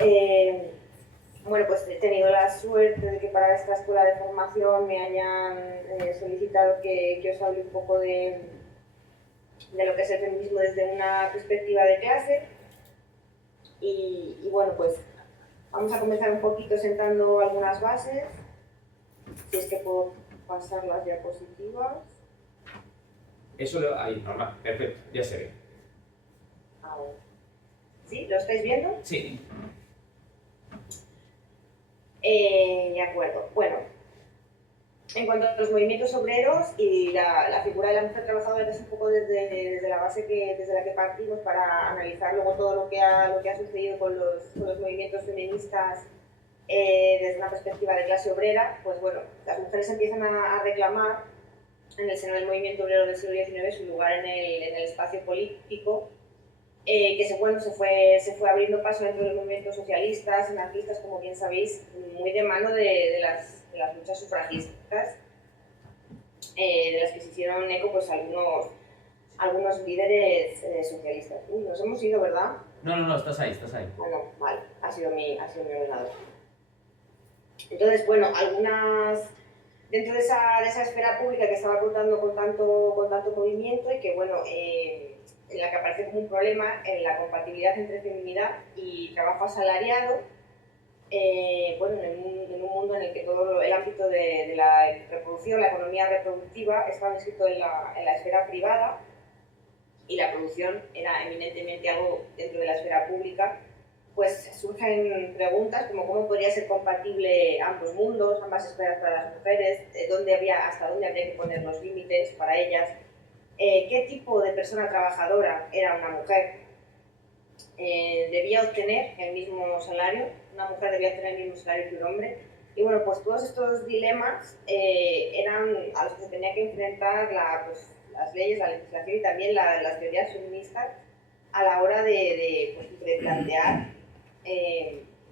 Eh, bueno, pues he tenido la suerte de que para esta escuela de formación me hayan solicitado que os hable un poco de lo que es el feminismo desde una perspectiva de clase. Y bueno, pues vamos a comenzar un poquito sentando algunas bases. Si es que puedo pasar las diapositivas. Eso ahí, normal, perfecto, ya se ve. Ahora. ¿Sí? ¿Lo estáis viendo? Sí. De acuerdo. Bueno, en cuanto a los movimientos obreros y la figura de la mujer trabajadora, es un poco desde la base desde la que partimos para analizar luego todo lo que ha sucedido con los movimientos feministas desde una perspectiva de clase obrera. Pues bueno, las mujeres empiezan a reclamar en el seno del movimiento obrero del siglo XIX su lugar en el espacio político, que se fue abriendo paso dentro de los movimientos socialistas, anarquistas, como bien sabéis, muy de mano de las luchas sufragistas, de las que se hicieron eco pues algunos líderes socialistas. Uy, nos hemos ido, ¿verdad? No, estás ahí. Bueno, vale, ha sido mi ordenador. Entonces, bueno, dentro de esa esfera pública que estaba contando con tanto movimiento y que, bueno, en la que aparece como un problema en la compatibilidad entre feminidad y trabajo asalariado, bueno, en un mundo en el que todo el ámbito de la reproducción, la economía reproductiva, estaba inscrito en la esfera privada y la producción era eminentemente algo dentro de la esfera pública, pues surgen preguntas como cómo podría ser compatible ambos mundos, ambas esferas para las mujeres, hasta dónde habría que poner los límites para ellas, qué tipo de persona trabajadora era una mujer, debía obtener el mismo salario, una mujer debía obtener el mismo salario que un hombre. Y bueno, pues todos estos dilemas eran a los que se tenía que enfrentar las leyes, la legislación y también las teorías feministas a la hora de plantear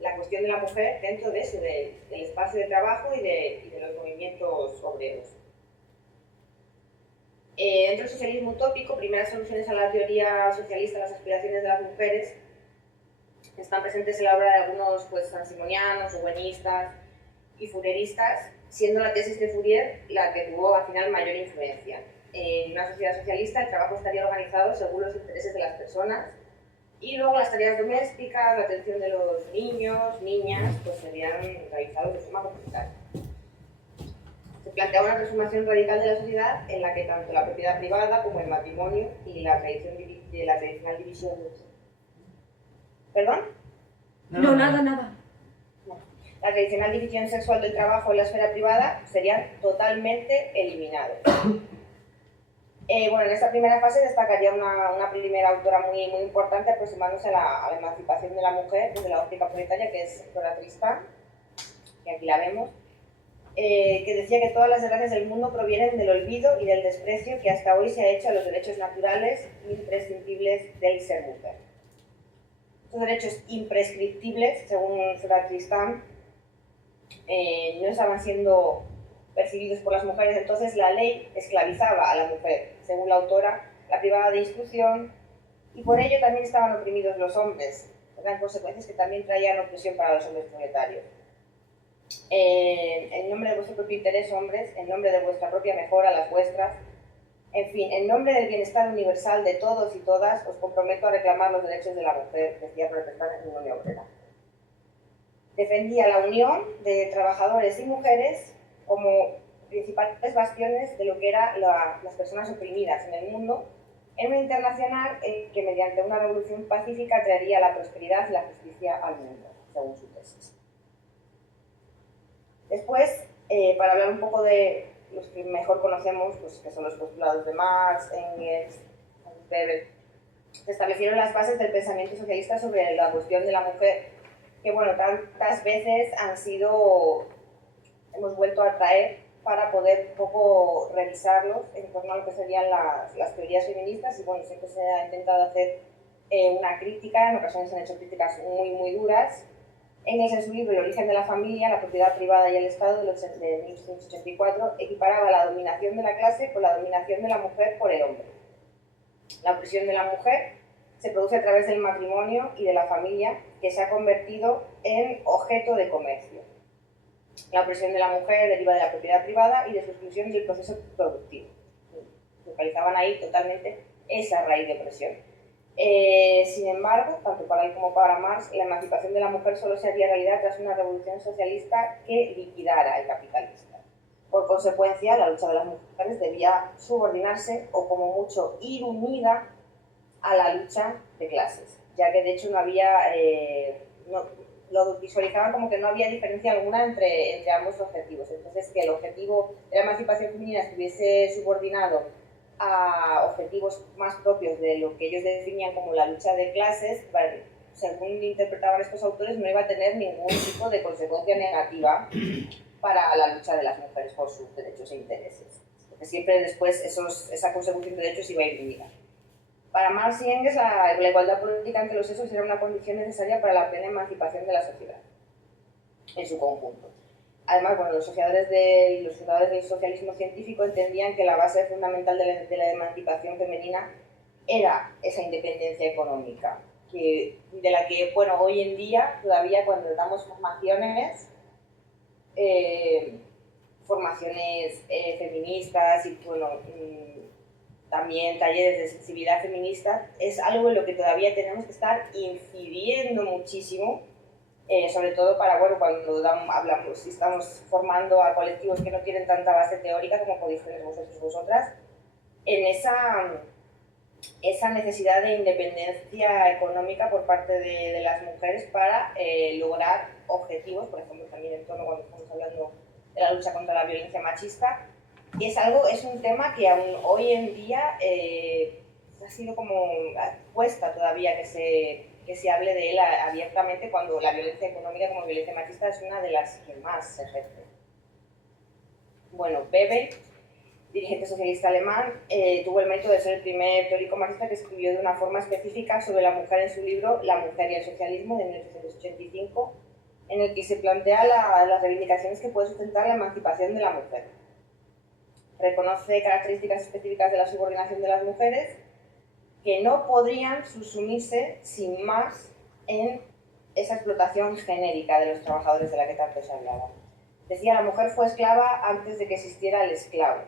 la cuestión de la mujer dentro de eso, del espacio de trabajo y de los movimientos obreros. Dentro del socialismo utópico, primeras soluciones a la teoría socialista, las aspiraciones de las mujeres, están presentes en la obra de algunos pues, sansimonianos, humanistas y foureristas, siendo la tesis de Fourier la que tuvo al final mayor influencia. En una sociedad socialista el trabajo estaría organizado según los intereses de las personas y luego las tareas domésticas, la atención de los niños, niñas, pues serían realizadas de forma comunitaria. Se plantea una transformación radical de la sociedad en la que tanto la propiedad privada como el matrimonio y la tradicional división de... ¿Perdón? No, nada. No. La tradicional división sexual del trabajo en la esfera privada serían totalmente eliminados. Bueno, en esta primera fase destacaría una primera autora muy importante aproximándose a la emancipación de la mujer desde la óptica proletaria, que es Flora Tristán, que aquí la vemos, que decía que todas las desgracias del mundo provienen del olvido y del desprecio que hasta hoy se ha hecho a los derechos naturales imprescindibles del ser mujer. Estos derechos imprescriptibles, según Flora Tristán, no estaban siendo percibidos por las mujeres, entonces la ley esclavizaba a la mujer. Según la autora, la privaba de instrucción y por ello también estaban oprimidos los hombres. Eran consecuencias que también traían opresión para los hombres proletarios. En nombre de vuestro propio interés, hombres, en nombre de vuestra propia mejora, las vuestras, en fin, en nombre del bienestar universal de todos y todas, os comprometo a reclamar los derechos de la mujer, decía protestar en la Unión Obrera. Defendía la unión de trabajadores y mujeres como principales bastiones de lo que eran las personas oprimidas en el mundo, en una internacional que mediante una revolución pacífica traería la prosperidad y la justicia al mundo, según su tesis. Después, para hablar un poco de los que mejor conocemos, pues, que son los postulados de Marx, Engels, Weber, se establecieron las bases del pensamiento socialista sobre la cuestión de la mujer, que bueno, tantas veces hemos vuelto a traer para poder un poco revisarlos en torno a lo que serían las teorías feministas y bueno, siempre se ha intentado hacer una crítica, en ocasiones se han hecho críticas muy duras. Engels en su libro El origen de la familia, la propiedad privada y el Estado de 1884 equiparaba la dominación de la clase con la dominación de la mujer por el hombre. La opresión de la mujer se produce a través del matrimonio y de la familia, que se ha convertido en objeto de comercio. La opresión de la mujer deriva de la propiedad privada y de su exclusión del proceso productivo. Localizaban ahí totalmente esa raíz de opresión. Sin embargo, tanto para él como para Marx, la emancipación de la mujer solo se haría realidad tras una revolución socialista que liquidara el capitalismo. Por consecuencia, la lucha de las mujeres debía subordinarse o como mucho ir unida a la lucha de clases, ya que de hecho no había, lo visualizaban como que no había diferencia alguna entre ambos objetivos. Entonces, que el objetivo de la emancipación femenina estuviese subordinado a objetivos más propios de lo que ellos definían como la lucha de clases, según interpretaban estos autores, no iba a tener ningún tipo de consecuencia negativa para la lucha de las mujeres por sus derechos e intereses, porque siempre después esa consecución de derechos iba a ir unida. Para Marx y Engels, la igualdad política entre los sexos era una condición necesaria para la plena emancipación de la sociedad en su conjunto. Además, bueno, los fundadores del socialismo científico entendían que la base fundamental de la emancipación femenina era esa independencia económica, de la que, bueno, hoy en día todavía cuando damos formaciones feministas y, bueno, también talleres de sensibilidad feminista, es algo en lo que todavía tenemos que estar incidiendo muchísimo, sobre todo para, bueno, cuando hablamos, si estamos formando a colectivos que no tienen tanta base teórica, como podéis tener vosotras, en esa necesidad de independencia económica por parte de las mujeres para lograr objetivos, por ejemplo, también en torno cuando estamos hablando de la lucha contra la violencia machista. Es un tema que aún hoy en día ha sido como, cuesta todavía que se hable de él abiertamente, cuando la violencia económica como violencia machista es una de las que más se ejerce. Bueno, Bebel, dirigente socialista alemán, tuvo el mérito de ser el primer teórico marxista que escribió de una forma específica sobre la mujer en su libro La mujer y el socialismo de 1885, en el que se plantea las reivindicaciones que puede sustentar la emancipación de la mujer. Reconoce características específicas de la subordinación de las mujeres que no podrían subsumirse sin más en esa explotación genérica de los trabajadores de la que tanto se hablaba. Decía, la mujer fue esclava antes de que existiera el esclavo.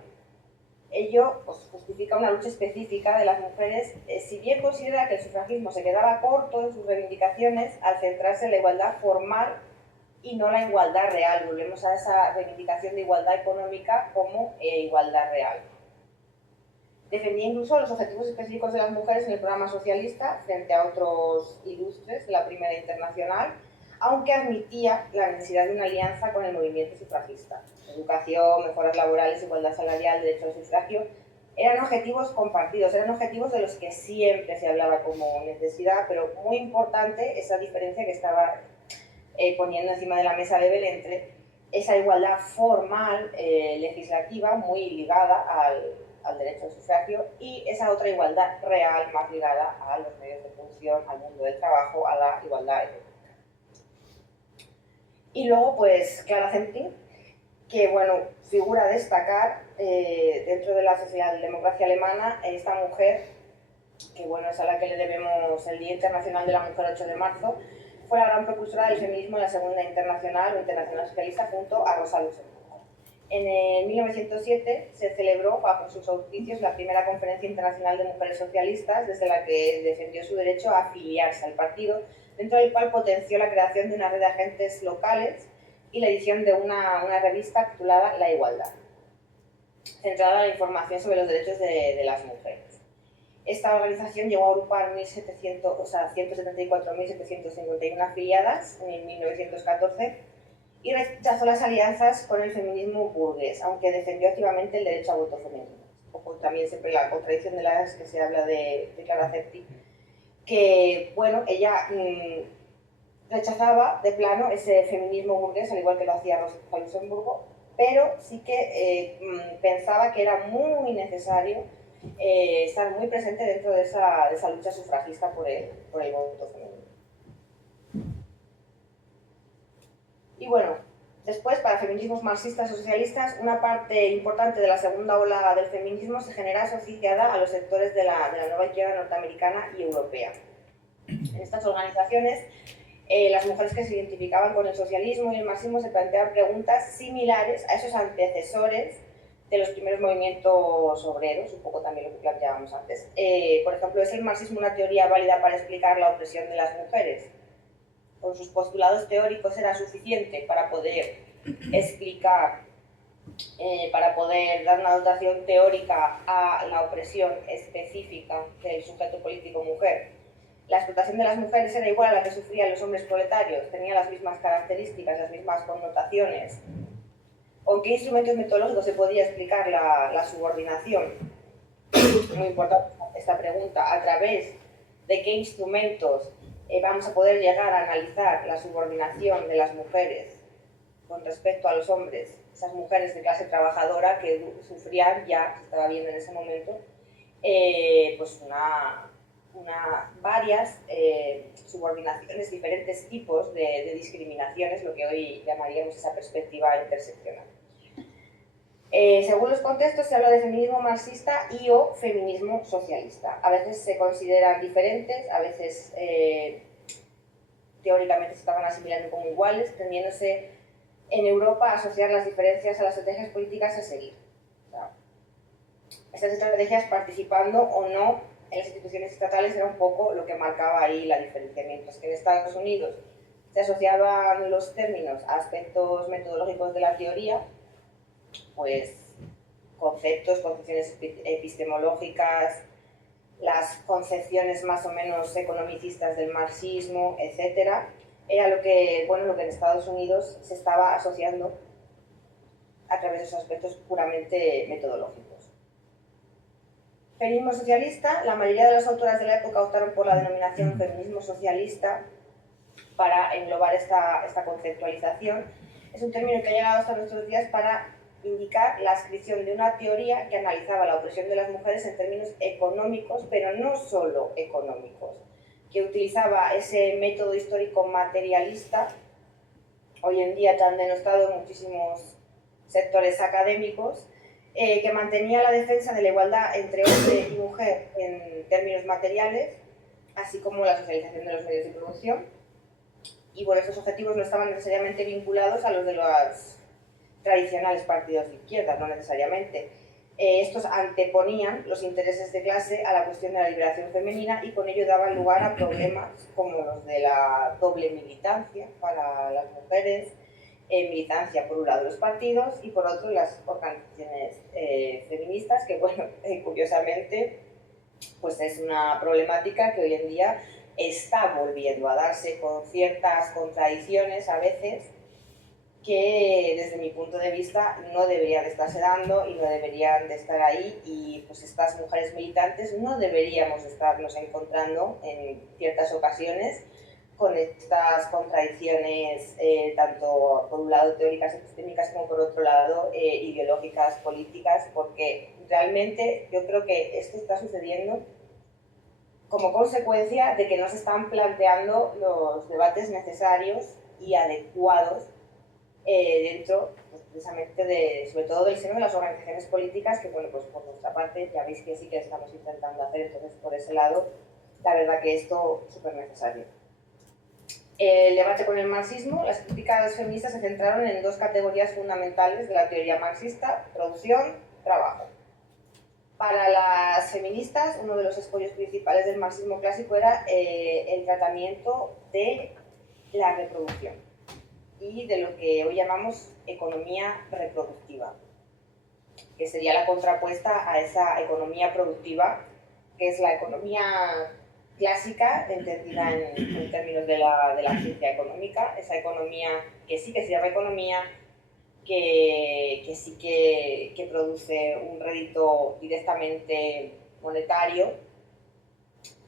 Ello pues, justifica una lucha específica de las mujeres, si bien considera que el sufragismo se quedaba corto en sus reivindicaciones al centrarse en la igualdad formal y no la igualdad real. Volvemos a esa reivindicación de igualdad económica como igualdad real. Defendía incluso los objetivos específicos de las mujeres en el programa socialista frente a otros ilustres de la Primera Internacional, aunque admitía la necesidad de una alianza con el movimiento sufragista. Educación, mejoras laborales, igualdad salarial, derecho al sufragio, eran objetivos compartidos, eran objetivos de los que siempre se hablaba como necesidad, pero muy importante esa diferencia que estaba poniendo encima de la mesa Bebel entre esa igualdad formal legislativa muy ligada al derecho al sufragio y esa otra igualdad real más ligada a los medios de producción, al mundo del trabajo, a la igualdad económica. Y luego, pues, Clara Zetkin, que, bueno, figura a destacar dentro de la socialdemocracia alemana, esta mujer, que, bueno, es a la que le debemos el Día Internacional de la Mujer 8 de marzo, fue la gran precursora del feminismo en la Segunda Internacional o Internacional Socialista junto a Rosa Luxemburgo. En 1907 se celebró bajo sus auspicios la primera Conferencia Internacional de Mujeres Socialistas, desde la que defendió su derecho a afiliarse al partido, dentro del cual potenció la creación de una red de agentes locales y la edición de una revista titulada La Igualdad, centrada en la información sobre los derechos de las mujeres. Esta organización llegó a agrupar 174.751 afiliadas en 1914 y rechazó las alianzas con el feminismo burgués, aunque defendió activamente el derecho a voto femenino. O también siempre la contradicción de las que se habla de Clara Zetkin, que, bueno, ella rechazaba de plano ese feminismo burgués, al igual que lo hacía Rosa Luxemburgo, pero sí que pensaba que era muy necesario estar muy presente dentro de esa lucha sufragista por el voto femenino. Y bueno, después, para feminismos marxistas o socialistas, una parte importante de la segunda ola del feminismo se genera asociada a los sectores de la nueva izquierda norteamericana y europea. En estas organizaciones, las mujeres que se identificaban con el socialismo y el marxismo se planteaban preguntas similares a esos antecesores de los primeros movimientos obreros, un poco también lo que planteábamos antes. Por ejemplo, ¿es el marxismo una teoría válida para explicar la opresión de las mujeres? Con sus postulados teóricos era suficiente para poder explicar, para poder dar una dotación teórica a la opresión específica del sujeto político mujer. La explotación de las mujeres era igual a la que sufrían los hombres proletarios, tenía las mismas características, las mismas connotaciones. ¿Con qué instrumentos metodológicos se podía explicar la subordinación? Muy importante esta pregunta. ¿A través de qué instrumentos vamos a poder llegar a analizar la subordinación de las mujeres con respecto a los hombres? Esas mujeres de clase trabajadora que sufrían ya, se estaba viendo en ese momento, pues varias subordinaciones, diferentes tipos de discriminaciones, lo que hoy llamaríamos esa perspectiva interseccional. Según los contextos se habla de feminismo marxista y o feminismo socialista. A veces se consideran diferentes, a veces teóricamente se estaban asimilando como iguales, tendiéndose en Europa a asociar las diferencias a las estrategias políticas a seguir. O sea, estas estrategias, participando o no en las instituciones estatales, era un poco lo que marcaba ahí la diferencia, mientras que en Estados Unidos se asociaban los términos a aspectos metodológicos de la teoría, pues conceptos, concepciones epistemológicas, las concepciones más o menos economicistas del marxismo, etc., era lo que en Estados Unidos se estaba asociando a través de esos aspectos puramente metodológicos. Feminismo socialista, la mayoría de las autoras de la época optaron por la denominación feminismo socialista para englobar esta conceptualización. Es un término que ha llegado hasta nuestros días para indicar la adscripción de una teoría que analizaba la opresión de las mujeres en términos económicos, pero no solo económicos, que utilizaba ese método histórico materialista, hoy en día tan denostado en muchísimos sectores académicos, que mantenía la defensa de la igualdad entre hombre y mujer en términos materiales, así como la socialización de los medios de producción. Y bueno, estos objetivos no estaban necesariamente vinculados a los de los tradicionales partidos de izquierda, no necesariamente. Estos anteponían los intereses de clase a la cuestión de la liberación femenina y con ello daban lugar a problemas como los de la doble militancia para las mujeres, militancia por un lado los partidos y por otro las organizaciones feministas, que bueno, curiosamente pues es una problemática que hoy en día está volviendo a darse con ciertas contradicciones a veces, que desde mi punto de vista no deberían de estarse dando y no deberían de estar ahí, y pues estas mujeres militantes no deberíamos estarnos encontrando en ciertas ocasiones con estas contradicciones, tanto por un lado teóricas epistémicas como por otro lado ideológicas, políticas, porque realmente yo creo que esto está sucediendo como consecuencia de que no se están planteando los debates necesarios y adecuados dentro, pues, precisamente, sobre todo del seno de las organizaciones políticas, que bueno, pues por nuestra parte ya veis que sí que estamos intentando hacer, entonces por ese lado, la verdad que esto es súper necesario. El debate con el marxismo, las críticas feministas se centraron en dos categorías fundamentales de la teoría marxista: producción, trabajo. Para las feministas, uno de los escollos principales del marxismo clásico era el tratamiento de la reproducción y de lo que hoy llamamos economía reproductiva, que sería la contrapuesta a esa economía productiva, que es la economía clásica, entendida en términos de la ciencia económica, esa economía que sí que se llama economía, que sí que produce un rédito directamente monetario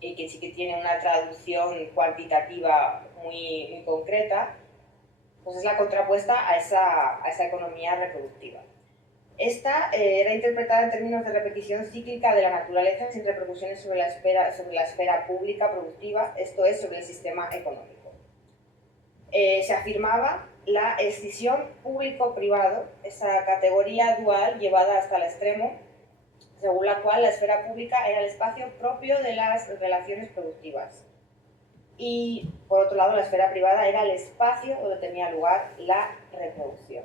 y que sí que tiene una traducción cuantitativa muy concreta, pues es la contrapuesta a esa economía reproductiva. Esta era interpretada en términos de repetición cíclica de la naturaleza sin repercusiones sobre la esfera pública productiva, esto es, sobre el sistema económico. Se afirmaba la escisión público-privado, esa categoría dual llevada hasta el extremo, según la cual la esfera pública era el espacio propio de las relaciones productivas. y por otro lado la esfera privada era el espacio donde tenía lugar la reproducción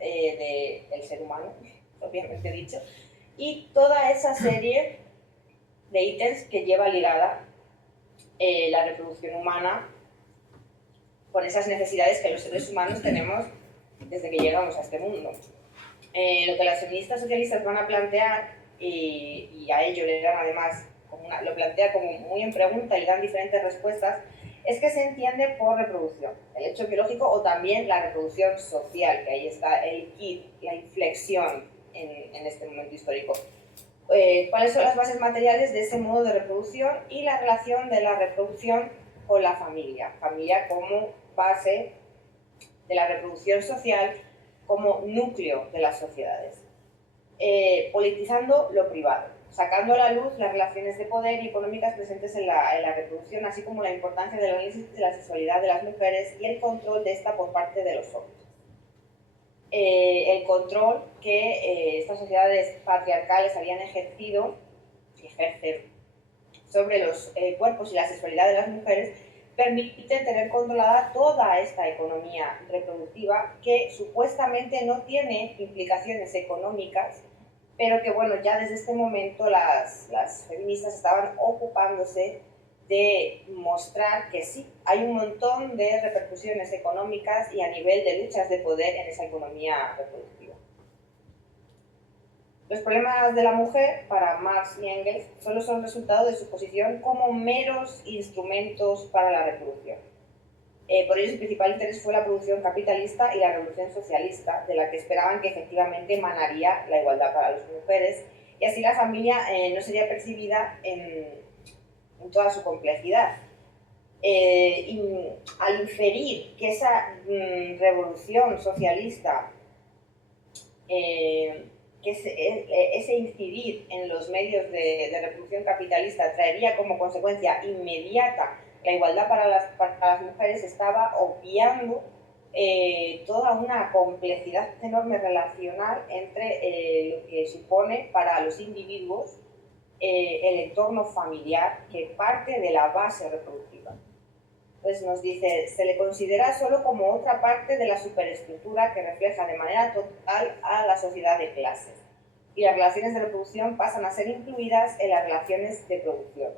del ser humano, propiamente dicho, y toda esa serie de ítems que lleva ligada la reproducción humana con esas necesidades que los seres humanos tenemos desde que llegamos a este mundo. Lo que las feministas socialistas van a plantear, y a ello le dan además, lo plantea como muy en pregunta y le dan diferentes respuestas, es que se entiende por reproducción el hecho biológico o también la reproducción social, que ahí está el kit, la inflexión en este momento histórico. ¿Cuáles son las bases materiales de ese modo de reproducción y la relación de la reproducción con la familia? Familia como base de la reproducción social, como núcleo de las sociedades. Politizando lo privado, sacando a la luz las relaciones de poder y económicas presentes en la reproducción, así como la importancia del análisis de la sexualidad de las mujeres y el control de esta por parte de los hombres. El control que estas sociedades patriarcales habían ejercido y ejercen sobre los cuerpos y la sexualidad de las mujeres permite tener controlada toda esta economía reproductiva que supuestamente no tiene implicaciones económicas, pero que bueno, ya desde este momento las feministas estaban ocupándose de mostrar que sí, hay un montón de repercusiones económicas y a nivel de luchas de poder en esa economía reproductiva. Los problemas de la mujer, para Marx y Engels, solo son resultado de su posición como meros instrumentos para la reproducción. Por ello, su principal interés fue la producción capitalista y la revolución socialista, de la que esperaban que efectivamente emanaría la igualdad para las mujeres, y así la familia no sería percibida en toda su complejidad. Y al inferir que esa revolución socialista, que ese incidir en los medios de reproducción capitalista traería como consecuencia inmediata la igualdad para las mujeres, estaba obviando toda una complejidad enorme relacional entre lo que supone para los individuos el entorno familiar, que parte de la base reproductiva. Pues nos dice, se le considera solo como otra parte de la superestructura que refleja de manera total a la sociedad de clases, y las relaciones de reproducción pasan a ser incluidas en las relaciones de producción.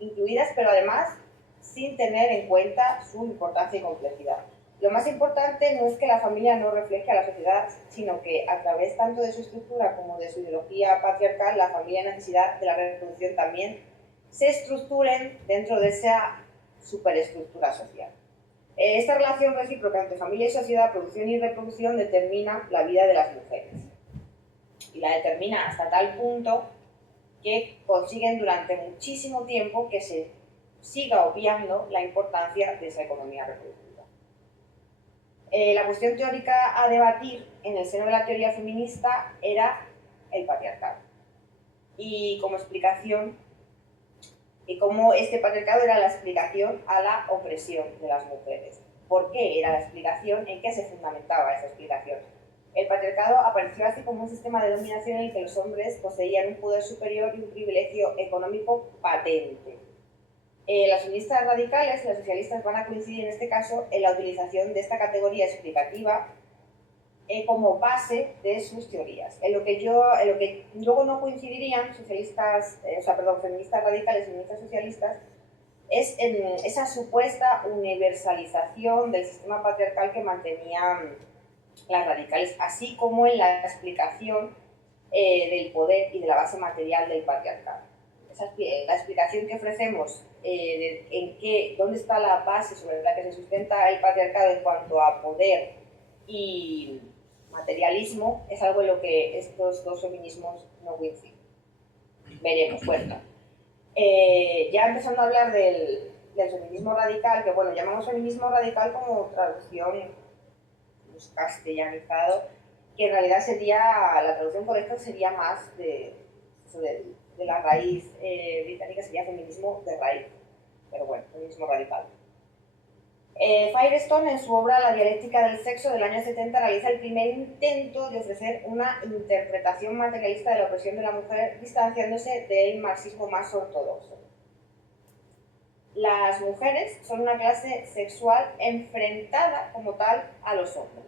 Incluidas, pero además sin tener en cuenta su importancia y complejidad. Lo más importante no es que la familia no refleje a la sociedad, sino que a través tanto de su estructura como de su ideología patriarcal, la familia y la necesidad de la reproducción también se estructuren dentro de esa superestructura social. Esta relación recíproca entre familia y sociedad, producción y reproducción, determina la vida de las mujeres. Y la determina hasta tal punto que consiguen durante muchísimo tiempo que se siga obviando la importancia de esa economía reproductiva. La cuestión teórica a debatir en el seno de la teoría feminista era el patriarcado. Y como explicación, y cómo este patriarcado era la explicación a la opresión de las mujeres. ¿Por qué era la explicación? ¿En qué se fundamentaba esa explicación? El patriarcado apareció así como un sistema de dominación en el que los hombres poseían un poder superior y un privilegio económico patente. Las feministas radicales y las socialistas van a coincidir en este caso en la utilización de esta categoría explicativa como base de sus teorías. En lo que luego no coincidirían feministas radicales y feministas socialistas es en esa supuesta universalización del sistema patriarcal que mantenían las radicales, así como en la explicación del poder y de la base material del patriarcado. La explicación que ofrecemos dónde está la base sobre la que se sustenta el patriarcado en cuanto a poder y materialismo es algo en lo que estos dos feminismos no coinciden. Veremos, bueno. Ya empezando a hablar del feminismo radical, que bueno, llamamos feminismo radical como traducción castellanizado, que en realidad la traducción correcta sería más de la raíz británica, sería feminismo de raíz, pero bueno, feminismo radical. Firestone, en su obra La dialéctica del sexo del año 70, realiza el primer intento de ofrecer una interpretación materialista de la opresión de la mujer, distanciándose del marxismo más ortodoxo. las mujeres son una clase sexual enfrentada como tal a los hombres.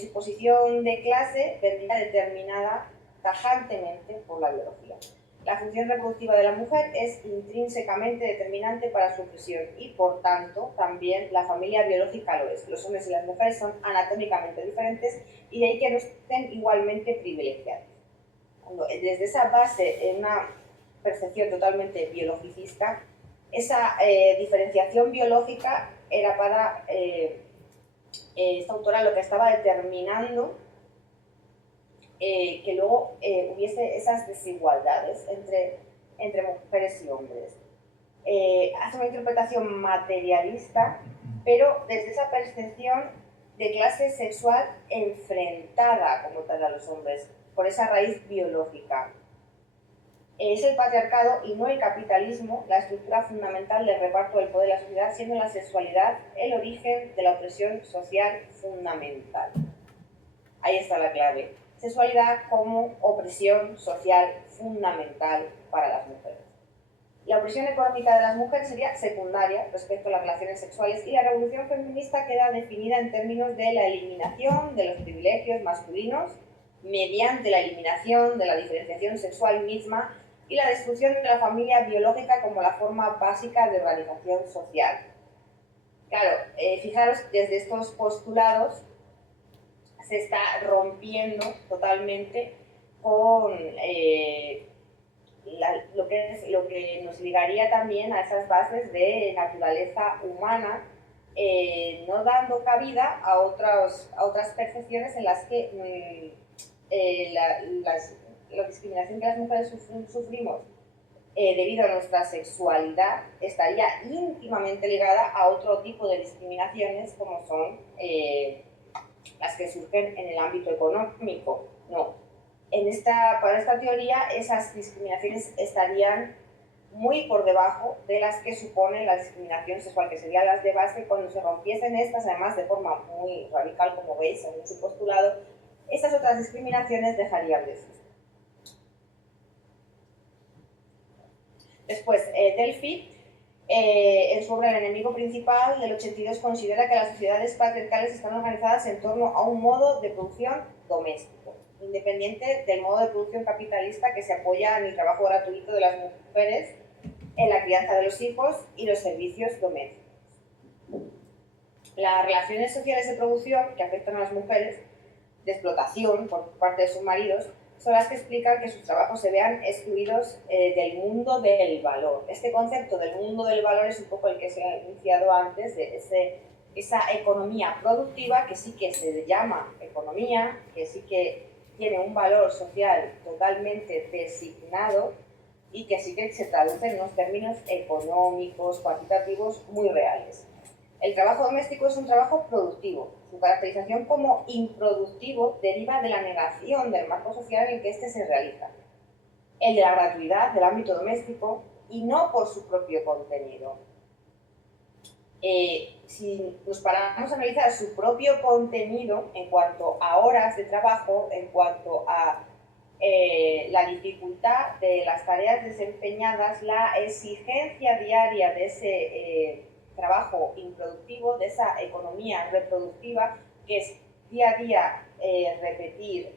Su posición de clase vendría determinada tajantemente por la biología. La función reproductiva de la mujer es intrínsecamente determinante para su opresión y, por tanto, también la familia biológica lo es. Los hombres y las mujeres son anatómicamente diferentes y de ahí que no estén igualmente privilegiados. Desde esa base, en una percepción totalmente biologicista, esa diferenciación biológica era para esta autora lo que estaba determinando que luego hubiese esas desigualdades entre mujeres y hombres. Hace una interpretación materialista, pero desde esa percepción de clase sexual enfrentada como tal a los hombres, por esa raíz biológica. Es el patriarcado y no el capitalismo la estructura fundamental del reparto del poder de la sociedad, siendo la sexualidad el origen de la opresión social fundamental. Ahí está la clave. Sexualidad como opresión social fundamental para las mujeres. La opresión económica de las mujeres sería secundaria respecto a las relaciones sexuales y la revolución feminista queda definida en términos de la eliminación de los privilegios masculinos mediante la eliminación de la diferenciación sexual misma y la destrucción de la familia biológica como la forma básica de organización social. Claro, fijaros, desde estos postulados se está rompiendo totalmente con lo que nos ligaría también a esas bases de naturaleza humana, no dando cabida a otras percepciones en las que la discriminación que las mujeres sufrimos debido a nuestra sexualidad estaría íntimamente ligada a otro tipo de discriminaciones como son las que surgen en el ámbito económico. No. Para esta teoría, esas discriminaciones estarían muy por debajo de las que supone la discriminación sexual, que serían las de base. Cuando se rompiesen estas, además de forma muy radical, como veis en su postulado, estas otras discriminaciones dejarían de existir. Después, Delphi, en su obra El enemigo principal, del 82, considera que las sociedades patriarcales están organizadas en torno a un modo de producción doméstico, independiente del modo de producción capitalista que se apoya en el trabajo gratuito de las mujeres, en la crianza de los hijos y los servicios domésticos. Las relaciones sociales de producción que afectan a las mujeres, de explotación por parte de sus maridos, son las que explican que sus trabajos se vean excluidos del mundo del valor. Este concepto del mundo del valor es un poco el que se ha iniciado antes, de esa economía productiva que sí que se llama economía, que sí que tiene un valor social totalmente designado y que sí que se traduce en unos términos económicos, cuantitativos muy reales. El trabajo doméstico es un trabajo productivo. Su caracterización como improductivo deriva de la negación del marco social en el que éste se realiza, el de la gratuidad del ámbito doméstico y no por su propio contenido. Si nos paramos a analizar su propio contenido en cuanto a horas de trabajo, en cuanto a la dificultad de las tareas desempeñadas, la exigencia diaria de ese trabajo improductivo, de esa economía reproductiva, que es día a día repetir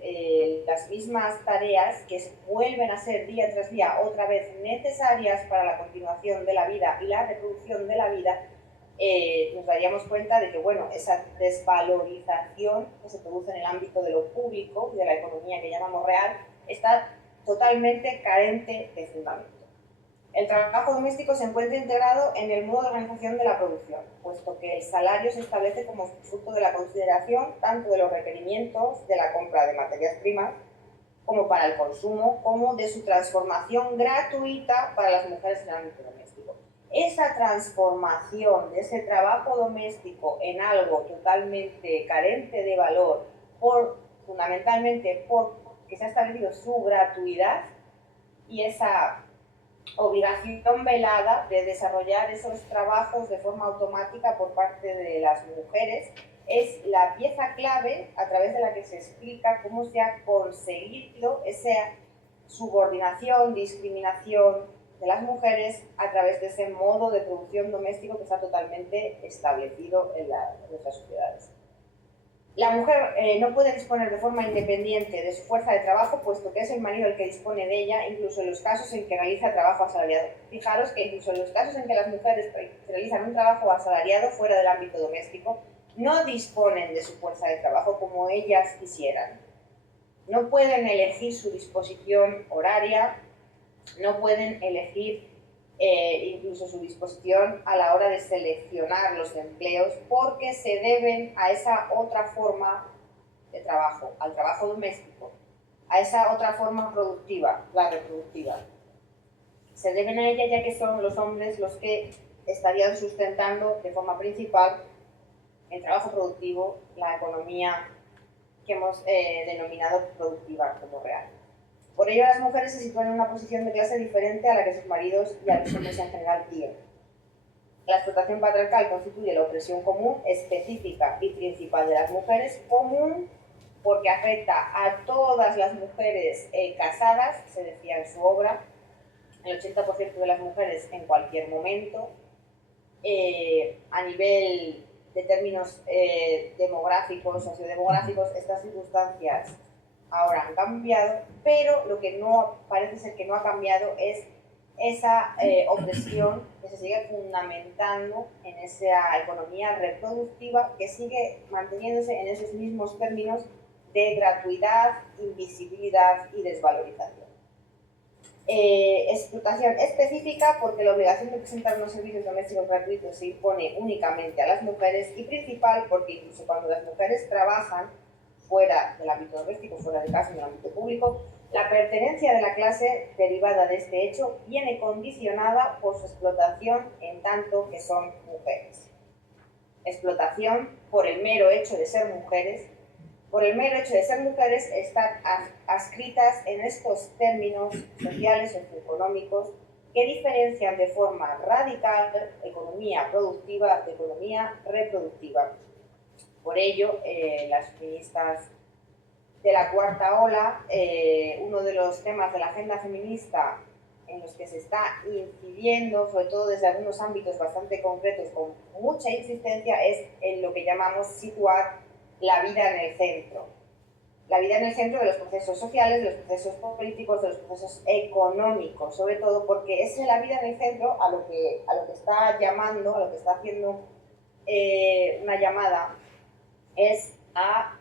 las mismas tareas que vuelven a ser día tras día otra vez necesarias para la continuación de la vida y la reproducción de la vida, nos daríamos cuenta de que, bueno, esa desvalorización que se produce en el ámbito de lo público y de la economía que llamamos real está totalmente carente de fundamento. El trabajo doméstico se encuentra integrado en el modo de organización de la producción, puesto que el salario se establece como fruto de la consideración tanto de los requerimientos de la compra de materias primas como para el consumo, como de su transformación gratuita para las mujeres en el ámbito doméstico. Esa transformación de ese trabajo doméstico en algo totalmente carente de valor, fundamentalmente porque se ha establecido su gratuidad y esa obligación velada de desarrollar esos trabajos de forma automática por parte de las mujeres, es la pieza clave a través de la que se explica cómo se ha conseguido esa subordinación, discriminación de las mujeres a través de ese modo de producción doméstico que está totalmente establecido en nuestras sociedades. La mujer no puede disponer de forma independiente de su fuerza de trabajo, puesto que es el marido el que dispone de ella, incluso en los casos en que realiza trabajo asalariado. Fijaros que incluso en los casos en que las mujeres realizan un trabajo asalariado fuera del ámbito doméstico, no disponen de su fuerza de trabajo como ellas quisieran. No pueden elegir su disposición horaria, no pueden elegir incluso su disposición a la hora de seleccionar los empleos, porque se deben a esa otra forma de trabajo, al trabajo doméstico, a esa otra forma productiva, la reproductiva. Se deben a ella ya que son los hombres los que estarían sustentando de forma principal el trabajo productivo, la economía que hemos denominado productiva como real. Por ello, las mujeres se sitúan en una posición de clase diferente a la que sus maridos y a los hombres en general tienen. La explotación patriarcal constituye la opresión común, específica y principal de las mujeres, común porque afecta a todas las mujeres casadas, se decía en su obra, el 80% de las mujeres en cualquier momento, a nivel de términos demográficos, sociodemográficos, estas circunstancias ahora han cambiado, pero lo que no parece ser que no ha cambiado es esa opresión que se sigue fundamentando en esa economía reproductiva que sigue manteniéndose en esos mismos términos de gratuidad, invisibilidad y desvalorización. Explotación específica porque la obligación de presentar unos servicios domésticos gratuitos se impone únicamente a las mujeres, y principal porque incluso cuando las mujeres trabajan fuera del ámbito doméstico, fuera de casa, en el ámbito público, la pertenencia de la clase derivada de este hecho viene condicionada por su explotación en tanto que son mujeres. Explotación por el mero hecho de ser mujeres, por el mero hecho de ser mujeres, están adscritas en estos términos sociales o socioeconómicos que diferencian de forma radical economía productiva de economía reproductiva. Por ello, las feministas de la cuarta ola, uno de los temas de la agenda feminista en los que se está incidiendo, sobre todo desde algunos ámbitos bastante concretos, con mucha insistencia, es en lo que llamamos situar la vida en el centro. La vida en el centro de los procesos sociales, de los procesos políticos, de los procesos económicos, sobre todo porque es la vida en el centro a lo que está llamando, a lo que está haciendo una llamada, es a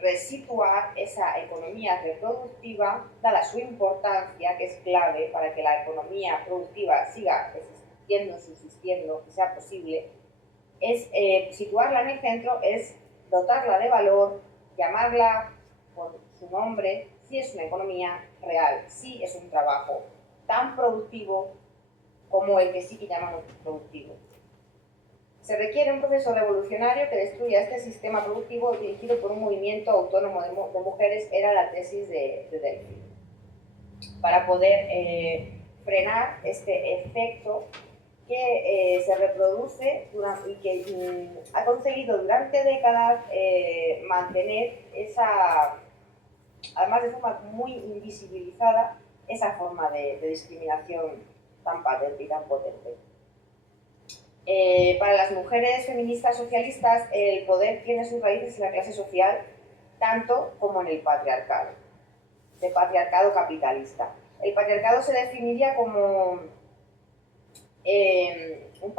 resituar esa economía reproductiva, dada su importancia, que es clave para que la economía productiva siga existiendo, subsistiendo, que sea posible. Es situarla en el centro, es dotarla de valor, llamarla por su nombre, si es una economía real, si es un trabajo tan productivo como el que sí que llamamos productivo. Se requiere un proceso revolucionario que destruya este sistema productivo dirigido por un movimiento autónomo de mujeres, era la tesis de Delphi, para poder frenar este efecto que se reproduce y que ha conseguido durante décadas mantener esa, además de forma muy invisibilizada, esa forma de discriminación tan patente y tan potente. Para las mujeres feministas socialistas, el poder tiene sus raíces en la clase social, tanto como en el patriarcado capitalista. El patriarcado se definiría como un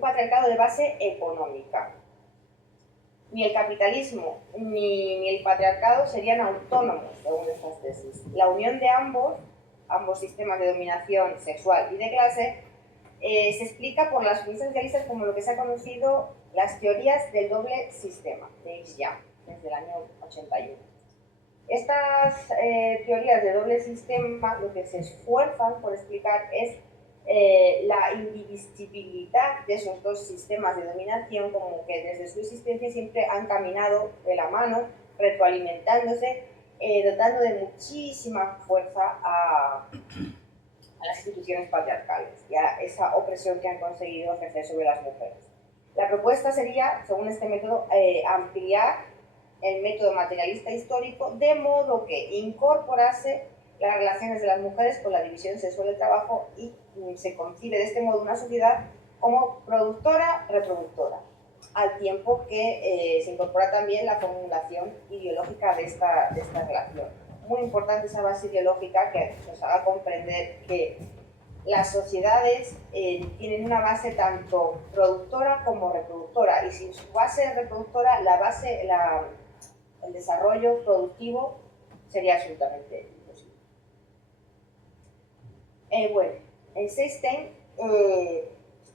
patriarcado de base económica. Ni el capitalismo ni el patriarcado serían autónomos, según estas tesis. La unión de ambos sistemas de dominación sexual y de clase se explica por las feministas socialistas como lo que se ha conocido las teorías del doble sistema, de X-Young, desde el año 81. Estas teorías de doble sistema lo que se esfuerzan por explicar es la indivisibilidad de esos dos sistemas de dominación, como que desde su existencia siempre han caminado de la mano, retroalimentándose, dotando de muchísima fuerza a las instituciones patriarcales y a esa opresión que han conseguido ejercer sobre las mujeres. La propuesta sería, según este método, ampliar el método materialista histórico de modo que incorporase las relaciones de las mujeres con la división sexual del trabajo y se concibe de este modo una sociedad como productora-reproductora, al tiempo que se incorpora también la formulación ideológica de esta relación. Muy importante esa base ideológica que nos haga comprender que las sociedades tienen una base tanto productora como reproductora, y sin su base reproductora, el desarrollo productivo sería absolutamente imposible. Bueno, en Seystein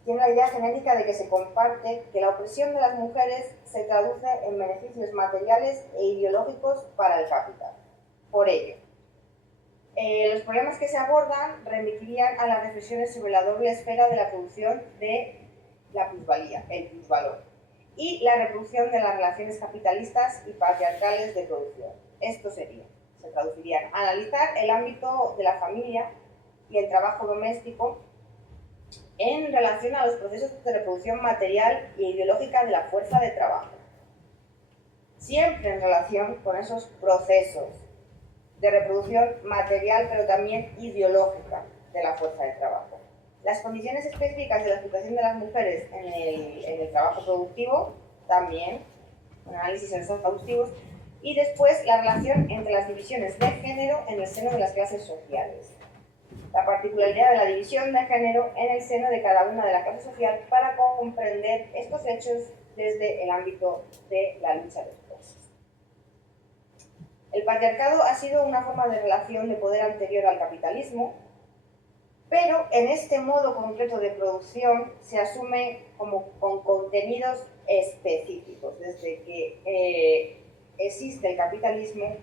tiene la idea genérica de que se comparte que la opresión de las mujeres se traduce en beneficios materiales e ideológicos para el capital. Por ello, los problemas que se abordan remitirían a las reflexiones sobre la doble esfera de la producción de la plusvalía, el plusvalor, y la reproducción de las relaciones capitalistas y patriarcales de producción. Esto se traducirían a analizar el ámbito de la familia y el trabajo doméstico en relación a los procesos de reproducción material e ideológica de la fuerza de trabajo, siempre en relación con esos procesos de reproducción material, pero también ideológica de la fuerza de trabajo. Las condiciones específicas de la situación de las mujeres en el trabajo productivo, también, con análisis exhaustivos, y después la relación entre las divisiones de género en el seno de las clases sociales. La particularidad de la división de género en el seno de cada una de las clases sociales para comprender estos hechos desde el ámbito de la lucha de clases. El patriarcado ha sido una forma de relación de poder anterior al capitalismo, pero en este modo concreto de producción se asume como con contenidos específicos. Desde que existe el capitalismo,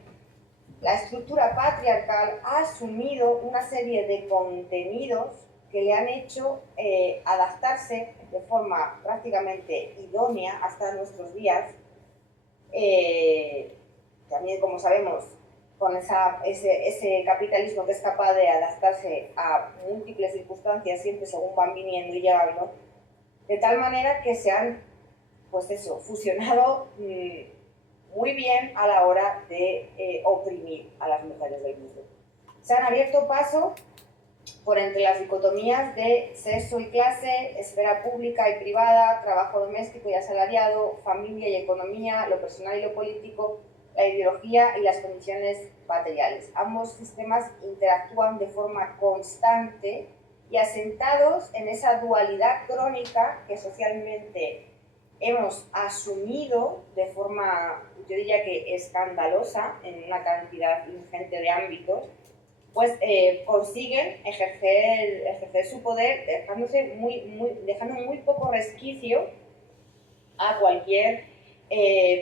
la estructura patriarcal ha asumido una serie de contenidos que le han hecho adaptarse de forma prácticamente idónea hasta nuestros días. También, como sabemos, con ese capitalismo que es capaz de adaptarse a múltiples circunstancias, siempre según van viniendo y llegando, de tal manera que se han, fusionado muy bien a la hora de oprimir a las mujeres del mundo. Se han abierto paso por entre las dicotomías de sexo y clase, esfera pública y privada, trabajo doméstico y asalariado, familia y economía, lo personal y lo político, la ideología y las condiciones materiales. Ambos sistemas interactúan de forma constante y asentados en esa dualidad crónica que socialmente hemos asumido de forma, yo diría que escandalosa, en una cantidad ingente de ámbitos, pues consiguen ejercer su poder dejando muy poco resquicio a cualquier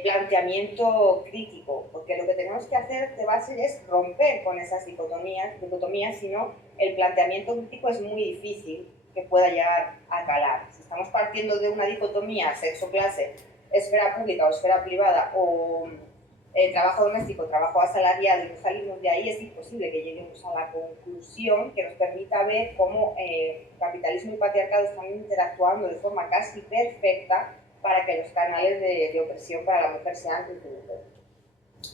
planteamiento crítico, porque lo que tenemos que hacer de base es romper con esas dicotomías, si no, el planteamiento crítico es muy difícil que pueda llegar a calar. Si estamos partiendo de una dicotomía sexo-clase, esfera pública o esfera privada, o trabajo doméstico, trabajo asalariado, y no salimos de ahí, es imposible que lleguemos a la conclusión que nos permita ver cómo capitalismo y patriarcado están interactuando de forma casi perfecta para que los canales de opresión para la mujer sean infinitos.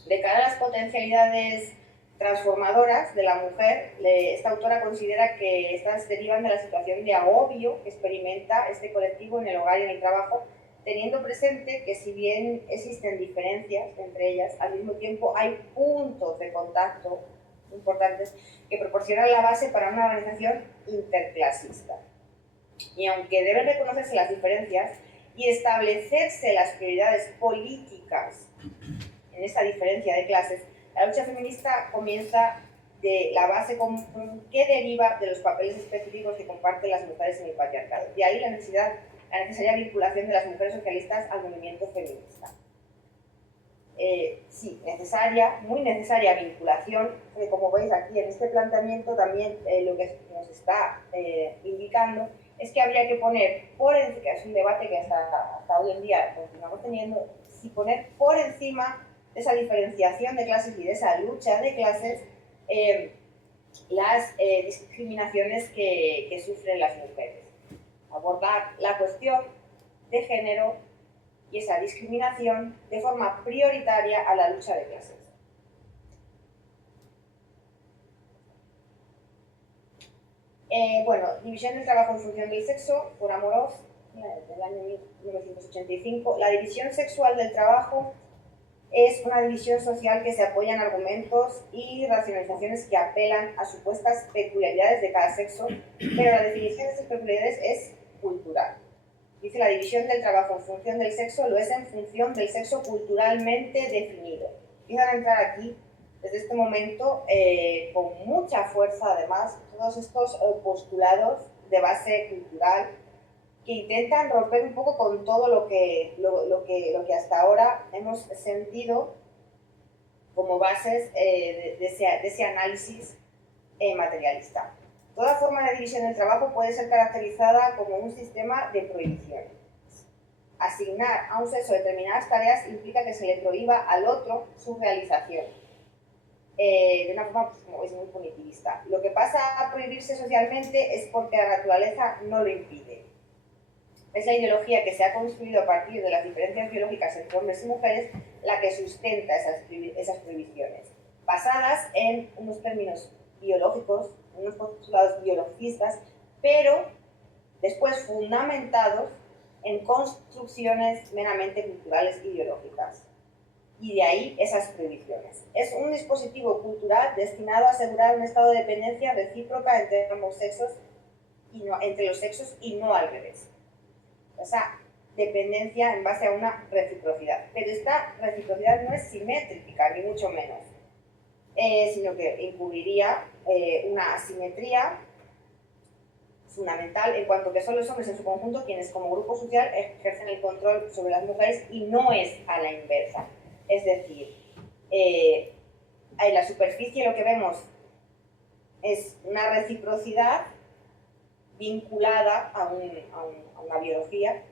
De cara a las potencialidades transformadoras de la mujer, esta autora considera que estas derivan de la situación de agobio que experimenta este colectivo en el hogar y en el trabajo, teniendo presente que si bien existen diferencias entre ellas, al mismo tiempo hay puntos de contacto importantes que proporcionan la base para una organización interclasista. Y aunque deben reconocerse las diferencias y establecerse las prioridades políticas en esta diferencia de clases, la lucha feminista comienza de la base común que deriva de los papeles específicos que comparten las mujeres en el patriarcado. De ahí la necesaria vinculación de las mujeres socialistas al movimiento feminista. Sí, muy necesaria vinculación, que como veis aquí en este planteamiento también lo que nos está indicando es que habría que poner que es un debate que hasta hoy en día continuamos teniendo, si poner por encima de esa diferenciación de clases y de esa lucha de clases las discriminaciones que sufren las mujeres. Abordar la cuestión de género y esa discriminación de forma prioritaria a la lucha de clases. Bueno, división del trabajo en función del sexo, por Amorós, del año 1985. La división sexual del trabajo es una división social que se apoya en argumentos y racionalizaciones que apelan a supuestas peculiaridades de cada sexo, pero la definición de esas peculiaridades es cultural. Dice la división del trabajo en función del sexo lo es en función del sexo culturalmente definido. Empiezan a entrar aquí, desde este momento, con mucha fuerza además, todos estos postulados de base cultural que intentan romper un poco con todo lo que hasta ahora hemos sentido como bases de ese análisis materialista. Toda forma de división del trabajo puede ser caracterizada como un sistema de prohibición. Asignar a un sexo determinadas tareas implica que se le prohíba al otro su realización. De una forma, pues, como es muy punitivista. Lo que pasa a prohibirse socialmente es porque la naturaleza no lo impide. Es la ideología que se ha construido a partir de las diferencias biológicas entre hombres y mujeres la que sustenta esas prohibiciones, basadas en unos términos biológicos, unos postulados biologistas, pero después fundamentados en construcciones meramente culturales e ideológicas. Y de ahí esas prohibiciones. Es un dispositivo cultural destinado a asegurar un estado de dependencia recíproca entre ambos sexos, entre los sexos y no al revés. Esa dependencia en base a una reciprocidad. Pero esta reciprocidad no es simétrica, ni mucho menos, sino que incurriría una asimetría fundamental en cuanto que son los hombres en su conjunto quienes como grupo social ejercen el control sobre las mujeres y no es a la inversa. Es decir, en la superficie lo que vemos es una reciprocidad vinculada a una biología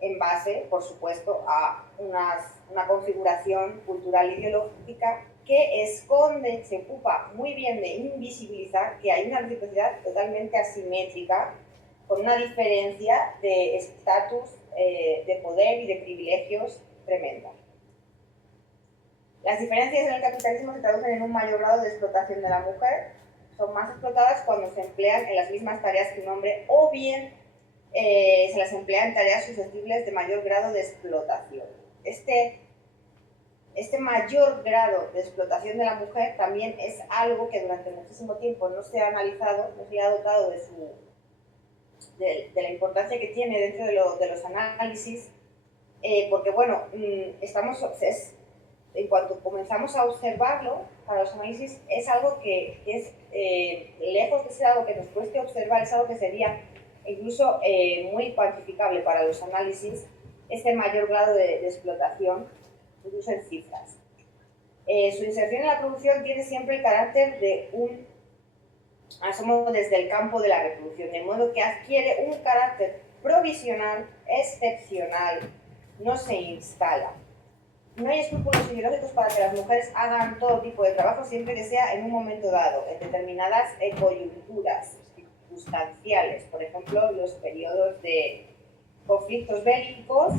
en base, por supuesto, a una configuración cultural ideológica que esconde, se ocupa muy bien de invisibilizar que hay una reciprocidad totalmente asimétrica, con una diferencia de estatus, de poder y de privilegios tremenda. Las diferencias en el capitalismo se traducen en un mayor grado de explotación de la mujer. Son más explotadas cuando se emplean en las mismas tareas que un hombre o bien se las emplea en tareas susceptibles de mayor grado de explotación. Este mayor grado de explotación de la mujer también es algo que durante muchísimo tiempo no se ha analizado, no se ha dotado de la importancia que tiene dentro de los análisis, porque bueno, en cuanto comenzamos a observarlo, para los análisis es algo que es, lejos de ser algo que nos cueste observar, es algo que sería incluso muy cuantificable para los análisis, este mayor grado de explotación, incluso en cifras. Su inserción en la producción tiene siempre el carácter de un asomo desde el campo de la reproducción, de modo que adquiere un carácter provisional, excepcional, no se instala. No hay escrúpulos ideológicos para que las mujeres hagan todo tipo de trabajo siempre que sea en un momento dado, en determinadas coyunturas circunstanciales, por ejemplo, los periodos de conflictos bélicos,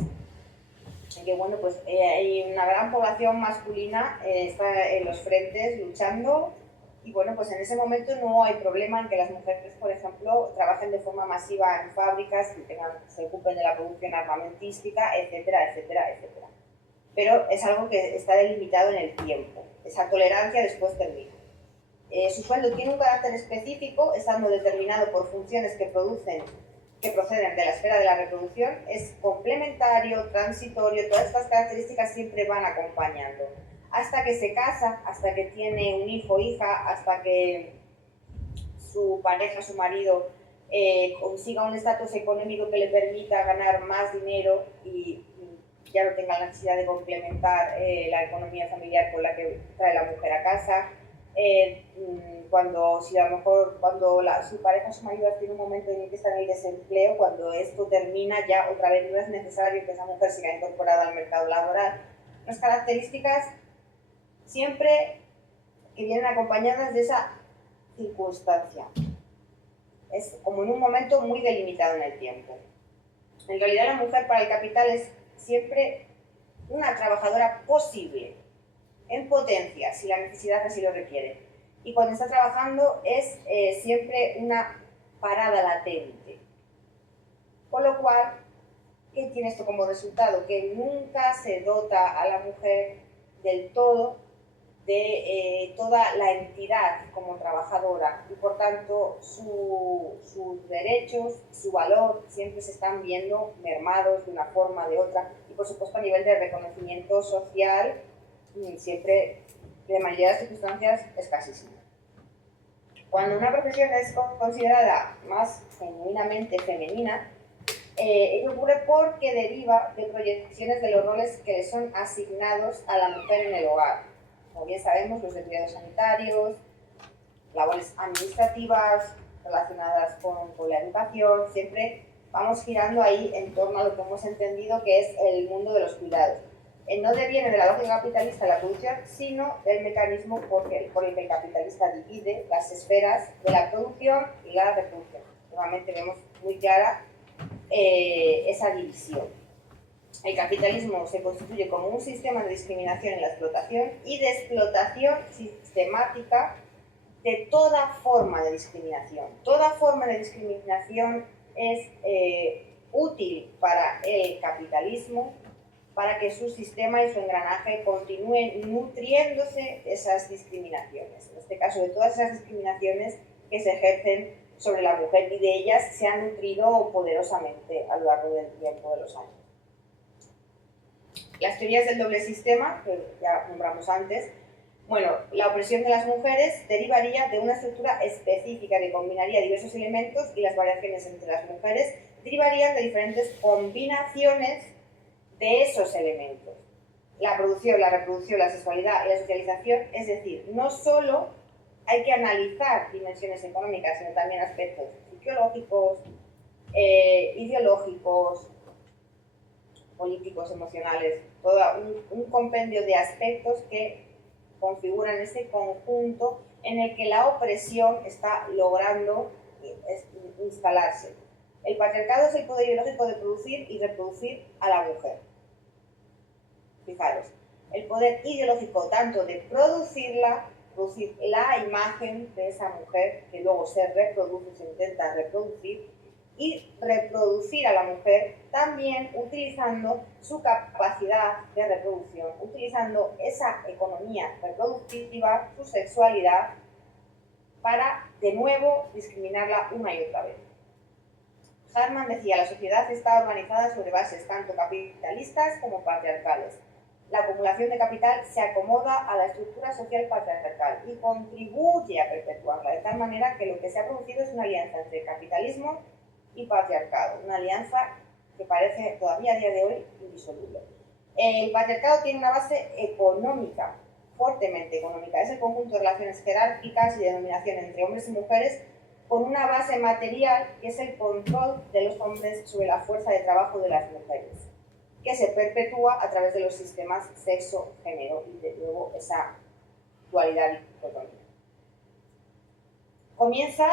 en que bueno, pues, hay una gran población masculina está en los frentes luchando y bueno, pues en ese momento no hay problema en que las mujeres, por ejemplo, trabajen de forma masiva en fábricas, que se ocupen de la producción armamentística, etcétera, etcétera, etcétera. Pero es algo que está delimitado en el tiempo. Esa tolerancia después termina. Su sueldo tiene un carácter específico, estando determinado por funciones que proceden de la esfera de la reproducción, es complementario, transitorio, todas estas características siempre van acompañando. Hasta que se casa, hasta que tiene un hijo o hija, hasta que su pareja, su marido, consiga un estatus económico que le permita ganar más dinero y ya no tenga la necesidad de complementar la economía familiar con la que trae la mujer a casa. Cuando su pareja, su marido tiene un momento en el que está en el desempleo, cuando esto termina ya otra vez no es necesario que esa mujer siga incorporada al mercado laboral. Las características siempre que vienen acompañadas de esa circunstancia. Es como en un momento muy delimitado en el tiempo. En realidad la mujer para el capital es siempre una trabajadora posible, en potencia, si la necesidad así lo requiere. y cuando está trabajando es siempre una parada latente. Con lo cual, ¿qué tiene esto como resultado? Que nunca se dota a la mujer del todo de toda la entidad como trabajadora y por tanto sus derechos, su valor siempre se están viendo mermados de una forma o de otra y por supuesto a nivel de reconocimiento social siempre de mayoría de las circunstancias escasísimo. Cuando una profesión es considerada más genuinamente femenina, ello ocurre porque deriva de proyecciones de los roles que le son asignados a la mujer en el hogar. Como bien sabemos, los de cuidados sanitarios, labores administrativas relacionadas con la educación, siempre vamos girando ahí en torno a lo que hemos entendido que es el mundo de los cuidados. No deviene de la lógica capitalista la producción, sino del mecanismo por el que el capitalista divide las esferas de la producción y la reproducción. Nuevamente vemos muy clara esa división. El capitalismo se constituye como un sistema de discriminación en la explotación y de explotación sistemática de toda forma de discriminación. Toda forma de discriminación es útil para el capitalismo, para que su sistema y su engranaje continúen nutriéndose de esas discriminaciones. En este caso, de todas esas discriminaciones que se ejercen sobre la mujer y de ellas se ha nutrido poderosamente a lo largo del tiempo de los años. Las teorías del doble sistema, que ya nombramos antes, bueno, la opresión de las mujeres derivaría de una estructura específica que combinaría diversos elementos y las variaciones entre las mujeres derivarían de diferentes combinaciones de esos elementos. La producción, la reproducción, la sexualidad y la socialización, es decir, no solo hay que analizar dimensiones económicas, sino también aspectos psicológicos, ideológicos, políticos, emocionales, todo un compendio de aspectos que configuran ese conjunto en el que la opresión está logrando instalarse. El patriarcado es el poder ideológico de producir y reproducir a la mujer. Fijaros, el poder ideológico tanto de producirla, producir la imagen de esa mujer que luego se reproduce, se intenta reproducir, y reproducir a la mujer también utilizando su capacidad de reproducción, utilizando esa economía reproductiva, su sexualidad, para de nuevo discriminarla una y otra vez. Hartman decía, la sociedad está organizada sobre bases tanto capitalistas como patriarcales. La acumulación de capital se acomoda a la estructura social patriarcal y contribuye a perpetuarla, de tal manera que lo que se ha producido es una alianza entre capitalismo y patriarcado, una alianza que parece todavía a día de hoy indisoluble. El patriarcado tiene una base económica, fuertemente económica, es el conjunto de relaciones jerárquicas y de dominación entre hombres y mujeres con una base material que es el control de los hombres sobre la fuerza de trabajo de las mujeres, que se perpetúa a través de los sistemas sexo-género y de nuevo esa dualidad dicotómica. Comienza,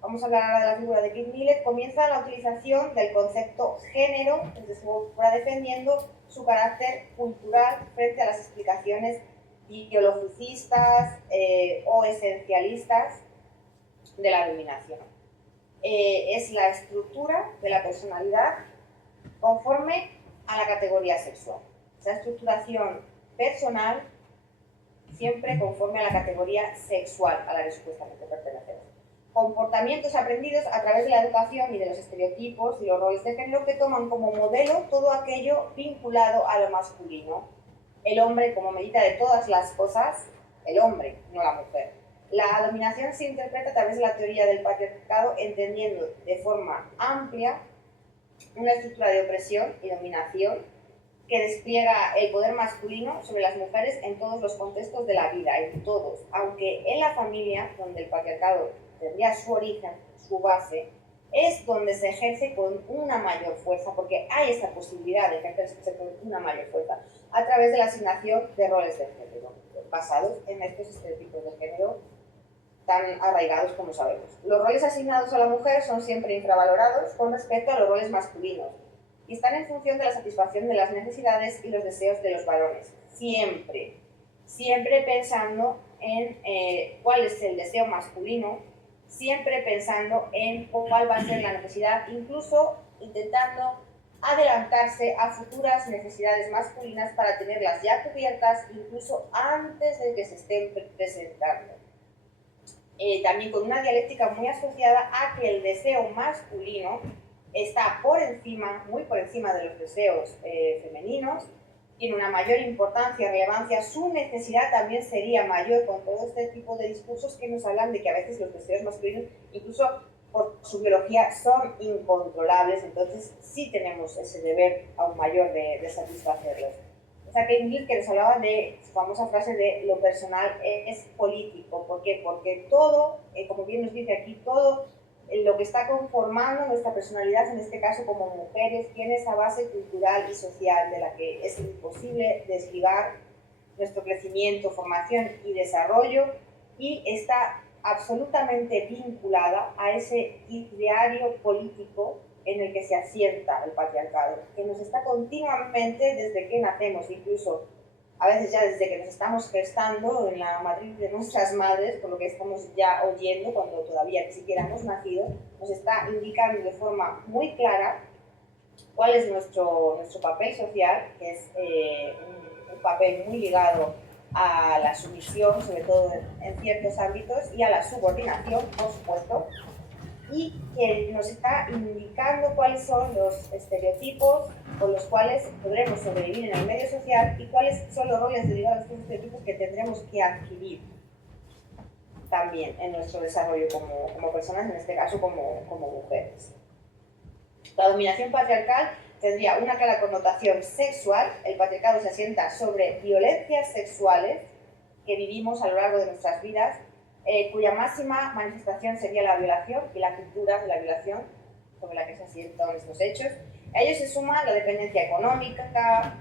vamos a hablar ahora de la figura de Kate Millett, comienza la utilización del concepto género desde su obra defendiendo su carácter cultural frente a las explicaciones biologicistas o esencialistas de la dominación. Es la estructura de la personalidad conforme a la categoría sexual. Esa estructuración personal siempre conforme a la categoría sexual a la que supuestamente pertenecemos. Comportamientos aprendidos a través de la educación y de los estereotipos y los roles de género que toman como modelo todo aquello vinculado a lo masculino. El hombre como medida de todas las cosas, el hombre, no la mujer. La dominación se interpreta a través de la teoría del patriarcado, entendiendo de forma amplia una estructura de opresión y dominación que despliega el poder masculino sobre las mujeres en todos los contextos de la vida, en todos, aunque en la familia, donde el patriarcado tendría su origen, su base, es donde se ejerce con una mayor fuerza, porque hay esa posibilidad de ejercerse con una mayor fuerza, a través de la asignación de roles de género, basados en estos estereotipos de género tan arraigados como sabemos. Los roles asignados a la mujer son siempre infravalorados con respecto a los roles masculinos y están en función de la satisfacción de las necesidades y los deseos de los varones, siempre pensando en cuál es el deseo masculino, siempre pensando en cuál va a ser la necesidad, incluso intentando adelantarse a futuras necesidades masculinas para tenerlas ya cubiertas, incluso antes de que se estén presentando. También con una dialéctica muy asociada a que el deseo masculino está por encima, muy por encima de los deseos femeninos, tiene una mayor importancia, relevancia, su necesidad también sería mayor con todo este tipo de discursos que nos hablan de que a veces los deseos masculinos, incluso por su biología, son incontrolables, entonces sí tenemos ese deber aún mayor de satisfacerlos. O sea, que Ingrid, que nos hablaba de su famosa frase de lo personal es político. ¿Por qué? Porque todo, como bien nos dice aquí, todo lo que está conformando nuestra personalidad, en este caso como mujeres, tiene esa base cultural y social de la que es imposible desligar nuestro crecimiento, formación y desarrollo, y está absolutamente vinculada a ese ideario político en el que se asienta el patriarcado, que nos está continuamente desde que nacemos, incluso a veces ya desde que nos estamos gestando en la matriz de nuestras madres, por lo que estamos ya oyendo cuando todavía ni siquiera hemos nacido, nos está indicando de forma muy clara cuál es nuestro papel social, que es un papel muy ligado a la sumisión, sobre todo en ciertos ámbitos, y a la subordinación, por supuesto, y que nos está indicando cuáles son los estereotipos con los cuales podremos sobrevivir en el medio social y cuáles son los roles derivados de estos estereotipos que tendremos que adquirir también en nuestro desarrollo como personas, en este caso como mujeres. La dominación patriarcal tendría una clara connotación sexual. El patriarcado se asienta sobre violencias sexuales que vivimos a lo largo de nuestras vidas, cuya máxima manifestación sería la violación y la cultura de la violación sobre la que se asientan estos hechos. A ello se suma la dependencia económica,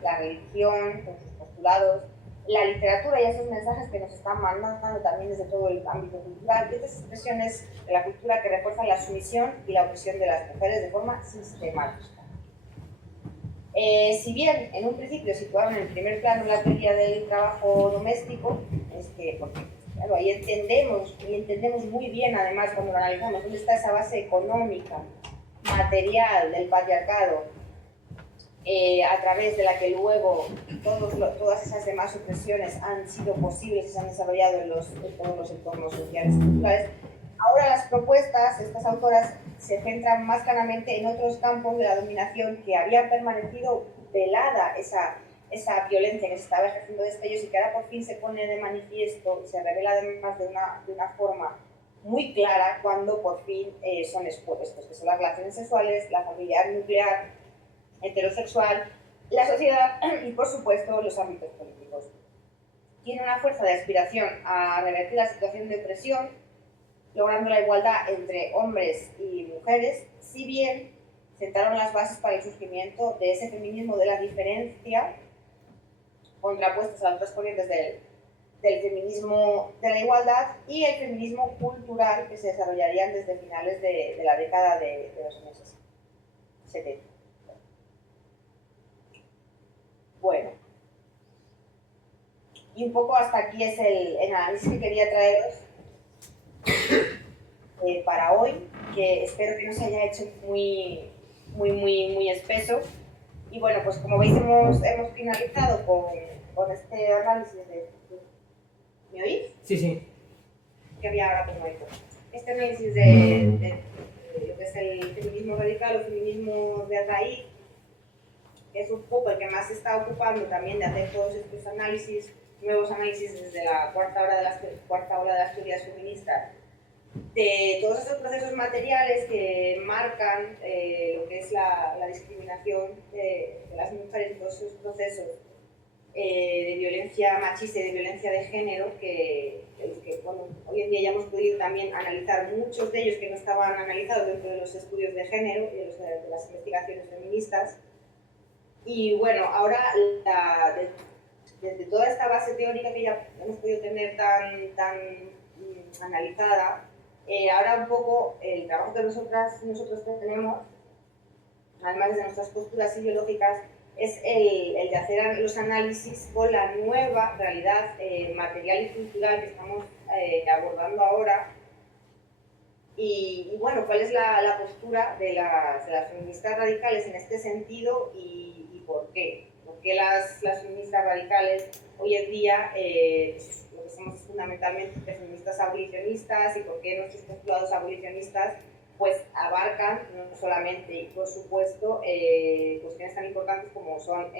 la religión, con sus postulados, la literatura y esos mensajes que nos están mandando también desde todo el ámbito cultural, y estas expresiones de la cultura que refuerzan la sumisión y la opresión de las mujeres de forma sistemática. Si bien en un principio situaron en el primer plano la teoría del trabajo doméstico, es que, porque claro, ahí entendemos muy bien, además, cuando lo analizamos, dónde está esa base económica, material del patriarcado, a través de la que luego todas esas demás opresiones han sido posibles y se han desarrollado en todos los entornos sociales y culturales. Ahora las propuestas, estas autoras, se centran más claramente en otros campos de la dominación que había permanecido velada esa violencia que se estaba ejerciendo de ellos y que ahora por fin se pone de manifiesto y se revela además de una forma muy clara cuando por fin son expuestos, que son las relaciones sexuales, la familia nuclear, heterosexual, la sociedad y por supuesto los ámbitos políticos. Tiene una fuerza de aspiración a revertir la situación de opresión, logrando la igualdad entre hombres y mujeres, si bien sentaron las bases para el surgimiento de ese feminismo de la diferencia, contrapuestos a las otras corrientes del feminismo de la igualdad y el feminismo cultural que se desarrollarían desde finales de la década de los años 70. Bueno, y un poco hasta aquí es el análisis que quería traeros para hoy, que espero que no se haya hecho muy espeso. Y bueno, pues como veis hemos finalizado con este análisis de... ¿Me oís? Sí, sí. Que había ahora como esto. Este análisis de lo que es el feminismo radical o feminismo de raíz, que es un poco el que más se está ocupando también de hacer todos estos análisis, nuevos análisis desde la cuarta ola de las teorías feministas, de todos esos procesos materiales que marcan lo que es la discriminación de las mujeres en todos esos procesos de violencia machista y de violencia de género que bueno, hoy en día ya hemos podido también analizar muchos de ellos que no estaban analizados dentro de los estudios de género y de las investigaciones feministas. Y bueno, ahora desde toda esta base teórica que ya hemos podido tener tan analizada, ahora un poco el trabajo que nosotros tenemos, además de nuestras posturas ideológicas, es el de hacer los análisis con la nueva realidad material y cultural que estamos abordando ahora. Y bueno, ¿cuál es la postura de las feministas radicales en este sentido y por qué? ¿Por qué las feministas radicales hoy en día lo que somos es fundamentalmente feministas abolicionistas y por qué nuestros postulados abolicionistas pues abarcan no solamente y por supuesto cuestiones tan importantes como son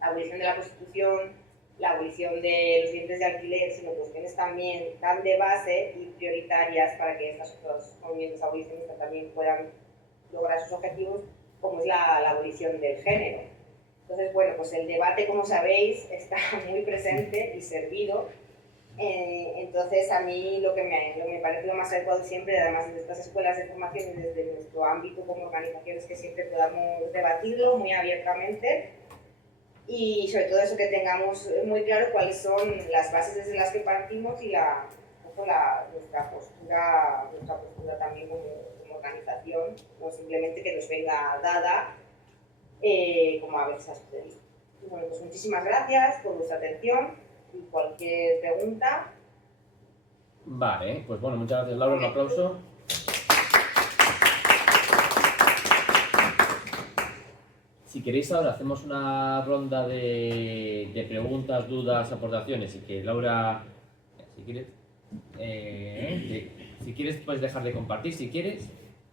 la abolición de la prostitución, la abolición de los vientres de alquiler, sino cuestiones también tan de base y prioritarias para que estos movimientos abolicionistas también puedan lograr sus objetivos, como es la abolición del género. Entonces, bueno, pues el debate, como sabéis, está muy presente y servido. Entonces, a mí lo que me parece lo más adecuado siempre, además de estas escuelas de formación y desde nuestro ámbito como organizaciones, que siempre podamos debatirlo muy abiertamente y sobre todo eso, que tengamos muy claro cuáles son las bases desde las que partimos y nuestra postura también como organización, no simplemente que nos venga dada como a veces ha sucedido. Bueno, pues muchísimas gracias por vuestra atención y cualquier pregunta. Vale, pues bueno, muchas gracias Laura, un aplauso. Si queréis ahora hacemos una ronda de preguntas, dudas, aportaciones y que Laura, si quieres puedes dejar de compartir si quieres,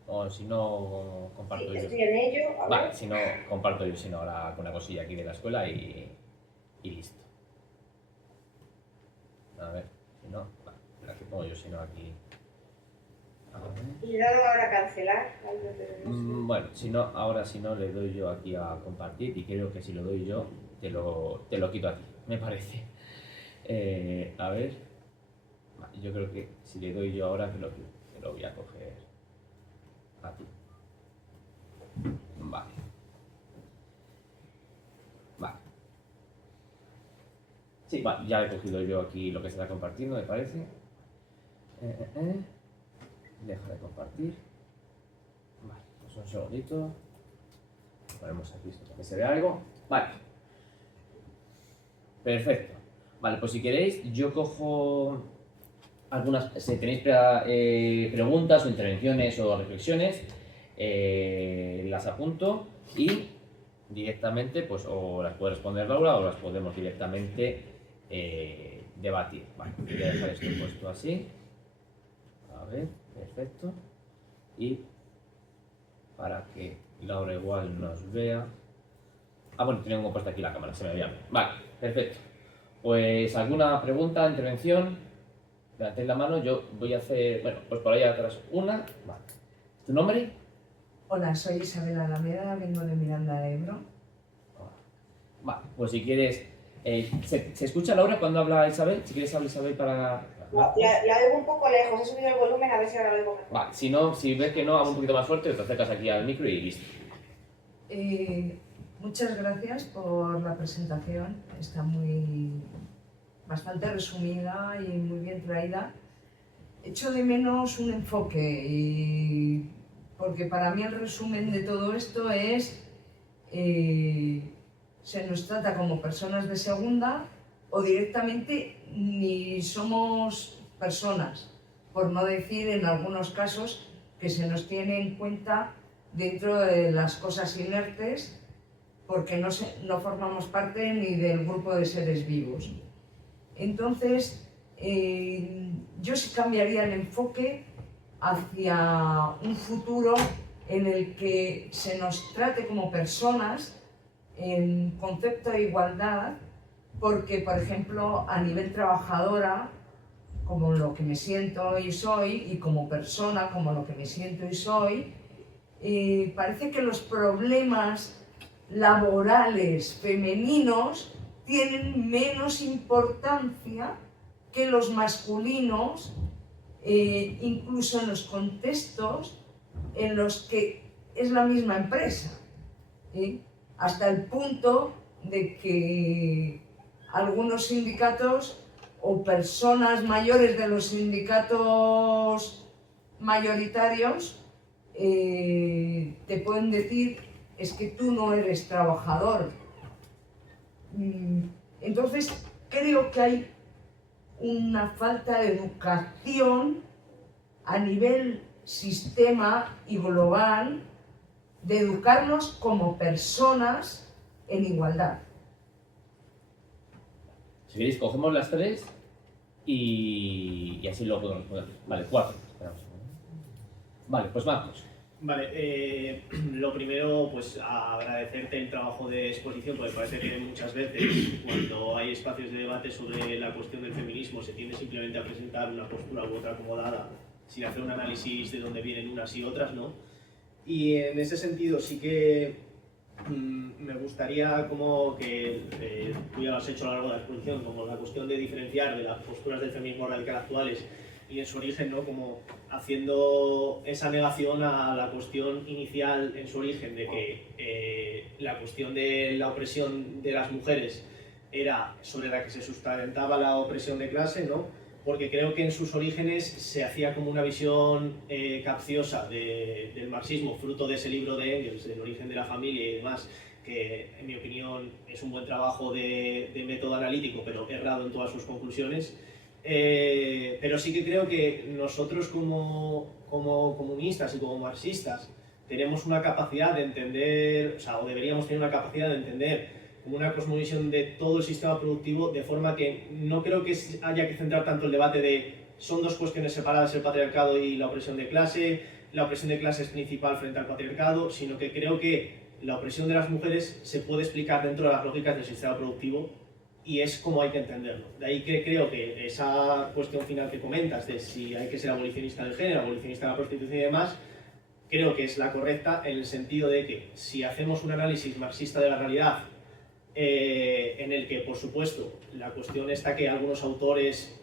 o si no comparto yo. Estoy en ello. Vale, si no comparto yo, si no ahora con una cosilla aquí de la escuela y listo. A ver, si no, vale, la que pongo yo, si no aquí. Y le he dado ahora a cancelar. Bueno, si no, ahora si no le doy yo aquí a compartir y creo que si lo doy yo te lo quito aquí, me parece. A ver, yo creo que si le doy yo ahora te lo voy a coger a ti. Vale. Vale. Sí, vale, ya he cogido yo aquí lo que se está compartiendo, me parece. Deja de compartir. Vale, pues un segundito. Ponemos aquí esto para que se vea algo. Vale. Perfecto. Vale, pues si queréis, yo cojo algunas. Si tenéis preguntas o intervenciones o reflexiones, las apunto y directamente, pues o las puede responder Laura o las podemos directamente debatir. Vale, voy a dejar esto puesto así. A ver, perfecto. Y para que Laura igual nos vea. Bueno, tengo puesta aquí la cámara, se me veía bien. Vale, perfecto. Pues alguna pregunta, intervención, levantéis la mano, yo voy a hacer, bueno, pues por ahí atrás una. Vale. ¿Tu nombre? Hola, soy Isabel Alameda, vengo de Miranda de Ebro. Vale, pues si quieres, ¿se escucha Laura cuando habla Isabel? Si quieres hablar Isabel para... La oigo un poco lejos, he subido el volumen a ver si ahora lo oigo mejor. Vale, si no, si ves que no, hablo un poquito más fuerte, te acercas aquí al micro y listo. Muchas gracias por la presentación, está bastante resumida y muy bien traída. Echo de menos un enfoque, porque para mí el resumen de todo esto es se nos trata como personas de segunda o directamente ni somos personas, por no decir en algunos casos que se nos tiene en cuenta dentro de las cosas inertes porque no formamos parte ni del grupo de seres vivos. Entonces, yo sí cambiaría el enfoque hacia un futuro en el que se nos trate como personas en concepto de igualdad, porque, por ejemplo, a nivel trabajadora, como lo que me siento y soy, y como persona, como lo que me siento y soy, parece que los problemas laborales femeninos tienen menos importancia que los masculinos, incluso en los contextos en los que es la misma empresa, hasta el punto de que algunos sindicatos o personas mayores de los sindicatos mayoritarios te pueden decir es que tú no eres trabajador. Entonces, creo que hay una falta de educación a nivel sistema y global, de educarnos como personas en igualdad. Si queréis, cogemos las 3 y así lo podemos poner. Vale, 4. Esperamos. Vale, pues Marcos. Vale, lo primero, pues agradecerte el trabajo de exposición, porque parece que muchas veces cuando hay espacios de debate sobre la cuestión del feminismo se tiende simplemente a presentar una postura u otra acomodada, sin hacer un análisis de dónde vienen unas y otras, ¿no? Y en ese sentido sí que me gustaría, como que tú ya lo has hecho a lo largo de la exposición, como la cuestión de diferenciar de las posturas del feminismo radical actuales y en su origen, ¿no? Como haciendo esa negación a la cuestión inicial en su origen de que la cuestión de la opresión de las mujeres era sobre la que se sustentaba la opresión de clase, ¿no? Porque creo que en sus orígenes se hacía como una visión capciosa del marxismo, fruto de ese libro de Engels, del origen de la familia y demás, que en mi opinión es un buen trabajo de método analítico, pero errado en todas sus conclusiones. Pero sí que creo que nosotros como comunistas y como marxistas tenemos una capacidad de entender, o deberíamos tener una capacidad de entender como una cosmovisión de todo el sistema productivo, de forma que no creo que haya que centrar tanto el debate de son dos cuestiones separadas, el patriarcado y la opresión de clase es principal frente al patriarcado, sino que creo que la opresión de las mujeres se puede explicar dentro de las lógicas del sistema productivo y es como hay que entenderlo. De ahí que creo que esa cuestión final que comentas de si hay que ser abolicionista del género, abolicionista de la prostitución y demás, creo que es la correcta en el sentido de que si hacemos un análisis marxista de la realidad, en el que, por supuesto, la cuestión está que algunos autores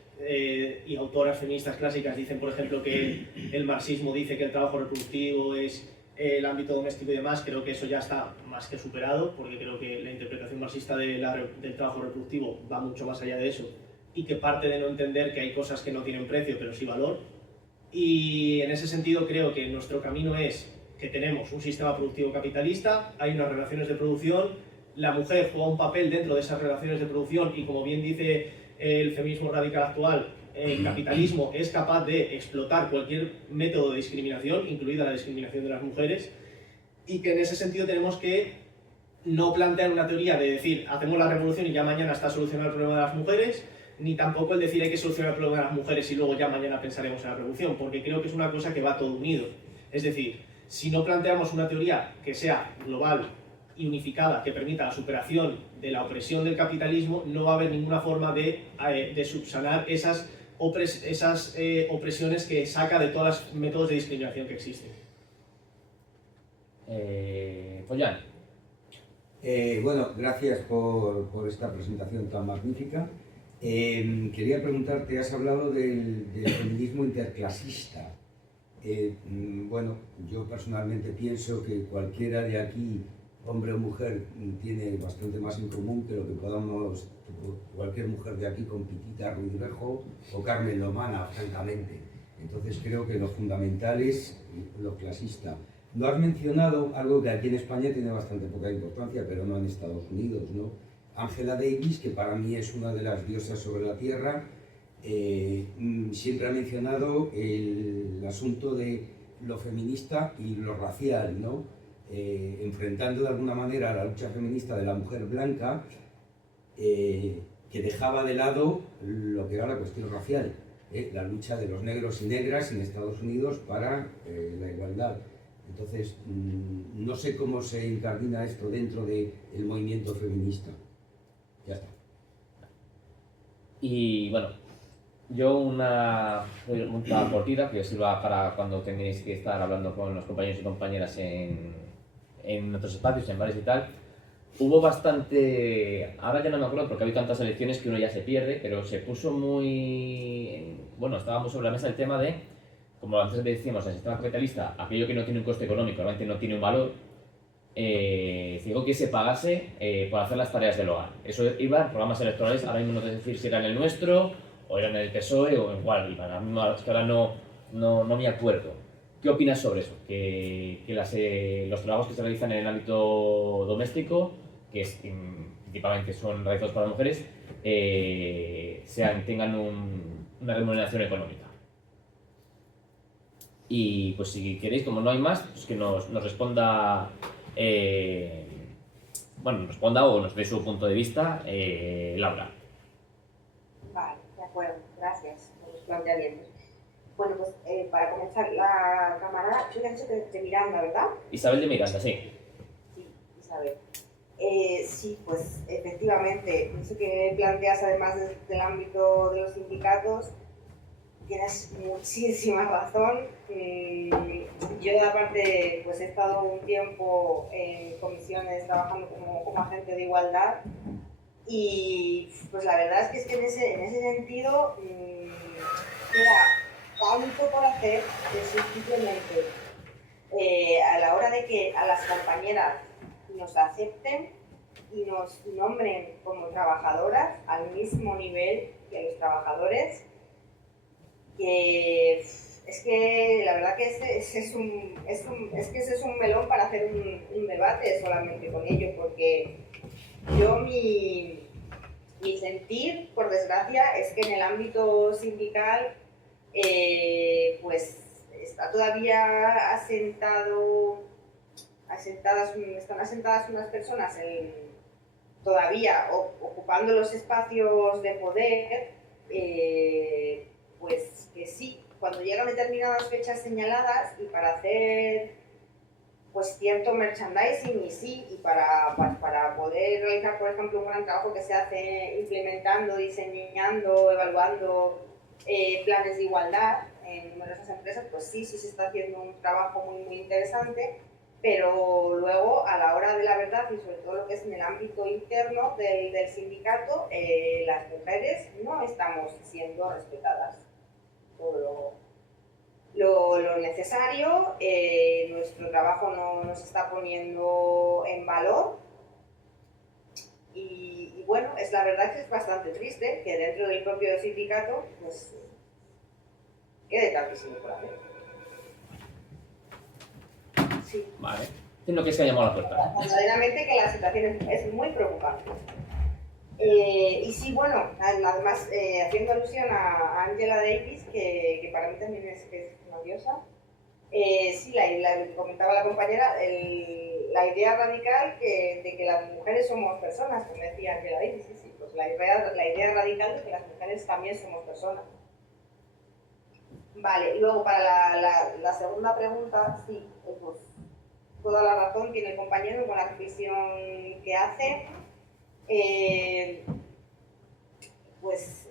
y autoras feministas clásicas dicen, por ejemplo, que el marxismo dice que el trabajo reproductivo es el ámbito doméstico y demás, creo que eso ya está más que superado, porque creo que la interpretación marxista del trabajo reproductivo va mucho más allá de eso y que parte de no entender que hay cosas que no tienen precio pero sí valor. Y en ese sentido creo que nuestro camino es que tenemos un sistema productivo capitalista, hay unas relaciones de producción, la mujer juega un papel dentro de esas relaciones de producción y, como bien dice el feminismo radical actual, el capitalismo es capaz de explotar cualquier método de discriminación, incluida la discriminación de las mujeres, y que en ese sentido tenemos que no plantear una teoría de decir hacemos la revolución y ya mañana está solucionado el problema de las mujeres, ni tampoco el decir hay que solucionar el problema de las mujeres y luego ya mañana pensaremos en la revolución, porque creo que es una cosa que va todo unido. Es decir, si no planteamos una teoría que sea global y unificada, que permita la superación de la opresión del capitalismo, no va a haber ninguna forma de subsanar esas opresiones que saca de todos los métodos de discriminación que existen. Follán. Bueno, gracias por esta presentación tan magnífica. Quería preguntarte, has hablado del feminismo interclasista. Bueno, yo personalmente pienso que cualquiera de aquí, hombre o mujer, tiene bastante más en común que lo que podamos cualquier mujer de aquí con Pitita Ruiz-Rejo o Carmen Lomana, francamente. Entonces creo que lo fundamental es lo clasista. Lo has mencionado, algo que aquí en España tiene bastante poca importancia, pero no en Estados Unidos, ¿no? Angela Davis, que para mí es una de las diosas sobre la tierra, siempre ha mencionado el asunto de lo feminista y lo racial, ¿no? Enfrentando de alguna manera la lucha feminista de la mujer blanca, que dejaba de lado lo que era la cuestión racial, la lucha de los negros y negras en Estados Unidos para la igualdad. Entonces, no sé cómo se incardina esto dentro del movimiento feminista. Ya está. Y bueno, yo una pregunta cortita que os sirva para cuando tengáis que estar hablando con los compañeros y compañeras en otros espacios, en bares y tal. Hubo bastante, ahora ya no me acuerdo porque hay tantas elecciones que uno ya se pierde, pero se puso muy, bueno, estaba muy sobre la mesa el tema de, como antes decíamos, el sistema capitalista, aquello que no tiene un coste económico, realmente no tiene un valor, digo que se pagase por hacer las tareas del hogar. Eso iba en programas electorales, ahora mismo no sé decir si era en el nuestro, o era en el PSOE, o en cuál, y para mí es que ahora no me acuerdo. ¿Qué opinas sobre eso? Que los trabajos que se realizan en el ámbito doméstico, que principalmente son realizados para mujeres, tengan una remuneración económica. Y pues si queréis, como no hay más, pues que nos responda, nos responda o nos dé su punto de vista Laura. Vale, de acuerdo, gracias por los planteamientos. Bueno, pues para comenzar, la camarada, yo le he dicho de Miranda, ¿verdad? Isabel de Miranda, sí. Sí, Isabel. Sí, pues efectivamente, eso que planteas además desde el ámbito de los sindicatos, tienes muchísima razón. Yo aparte pues he estado un tiempo en comisiones trabajando como agente de igualdad y pues la verdad es que en ese sentido queda tanto por hacer que simplemente a la hora de que a las compañeras nos acepten y nos nombren como trabajadoras al mismo nivel que los trabajadores, que es que la verdad que ese es un melón para hacer un debate solamente con ello, porque yo mi sentir, por desgracia, es que en el ámbito sindical pues está todavía están asentadas unas personas todavía ocupando los espacios de poder, pues que sí, cuando llegan determinadas fechas señaladas y para hacer pues cierto merchandising y para poder realizar, por ejemplo, un gran trabajo que se hace implementando, diseñando, evaluando planes de igualdad en numerosas empresas, pues sí se está haciendo un trabajo muy interesante, pero luego a la hora de la verdad y sobre todo lo que es en el ámbito interno del sindicato, las mujeres no estamos siendo respetadas todo lo necesario, nuestro trabajo no nos está poniendo en valor y bueno, es la verdad que es bastante triste que dentro del propio sindicato pues quede tantísimo por hacer. Sí. Vale. Es lo que se ha llamado a la puerta. Verdaderamente que la situación es muy preocupante. Y sí, bueno, además haciendo alusión a Angela Davis, que para mí también es una diosa, sí, comentaba la compañera, la idea radical de que las mujeres somos personas, como decía Angela Davis, sí, pues la idea radical de que las mujeres también somos personas. Vale, luego para la segunda pregunta, sí, pues toda la razón tiene el compañero con la reflexión que hace. Pues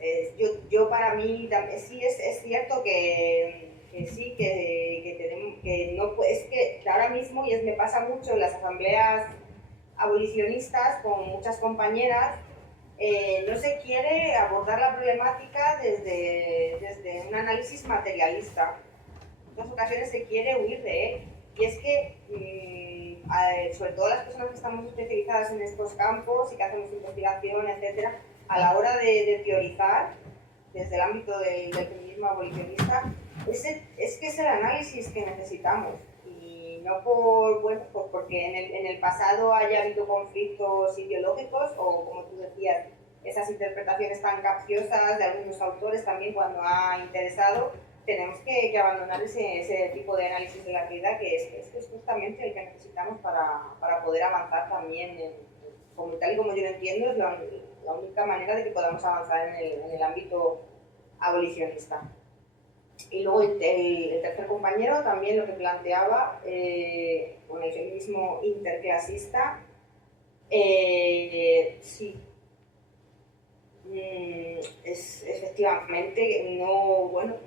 yo para mí sí es cierto que sí, que no, es que ahora mismo, y me pasa mucho en las asambleas abolicionistas con muchas compañeras, no se quiere abordar la problemática desde un análisis materialista. En muchas ocasiones se quiere huir de él. Y es que, sobre todo las personas que estamos especializadas en estos campos y que hacemos investigación, etcétera, a la hora de teorizar desde el ámbito del feminismo abolicionista, es que es el análisis que necesitamos. Y no porque en el pasado haya habido conflictos ideológicos o, como tú decías, esas interpretaciones tan capciosas de algunos autores también cuando ha interesado. Tenemos que abandonar ese tipo de análisis de la realidad que es justamente el que necesitamos para poder avanzar también, tal y como yo lo entiendo, es la única manera de que podamos avanzar en el ámbito abolicionista. Y luego el tercer compañero también lo que planteaba con el feminismo interclasista, sí. Efectivamente,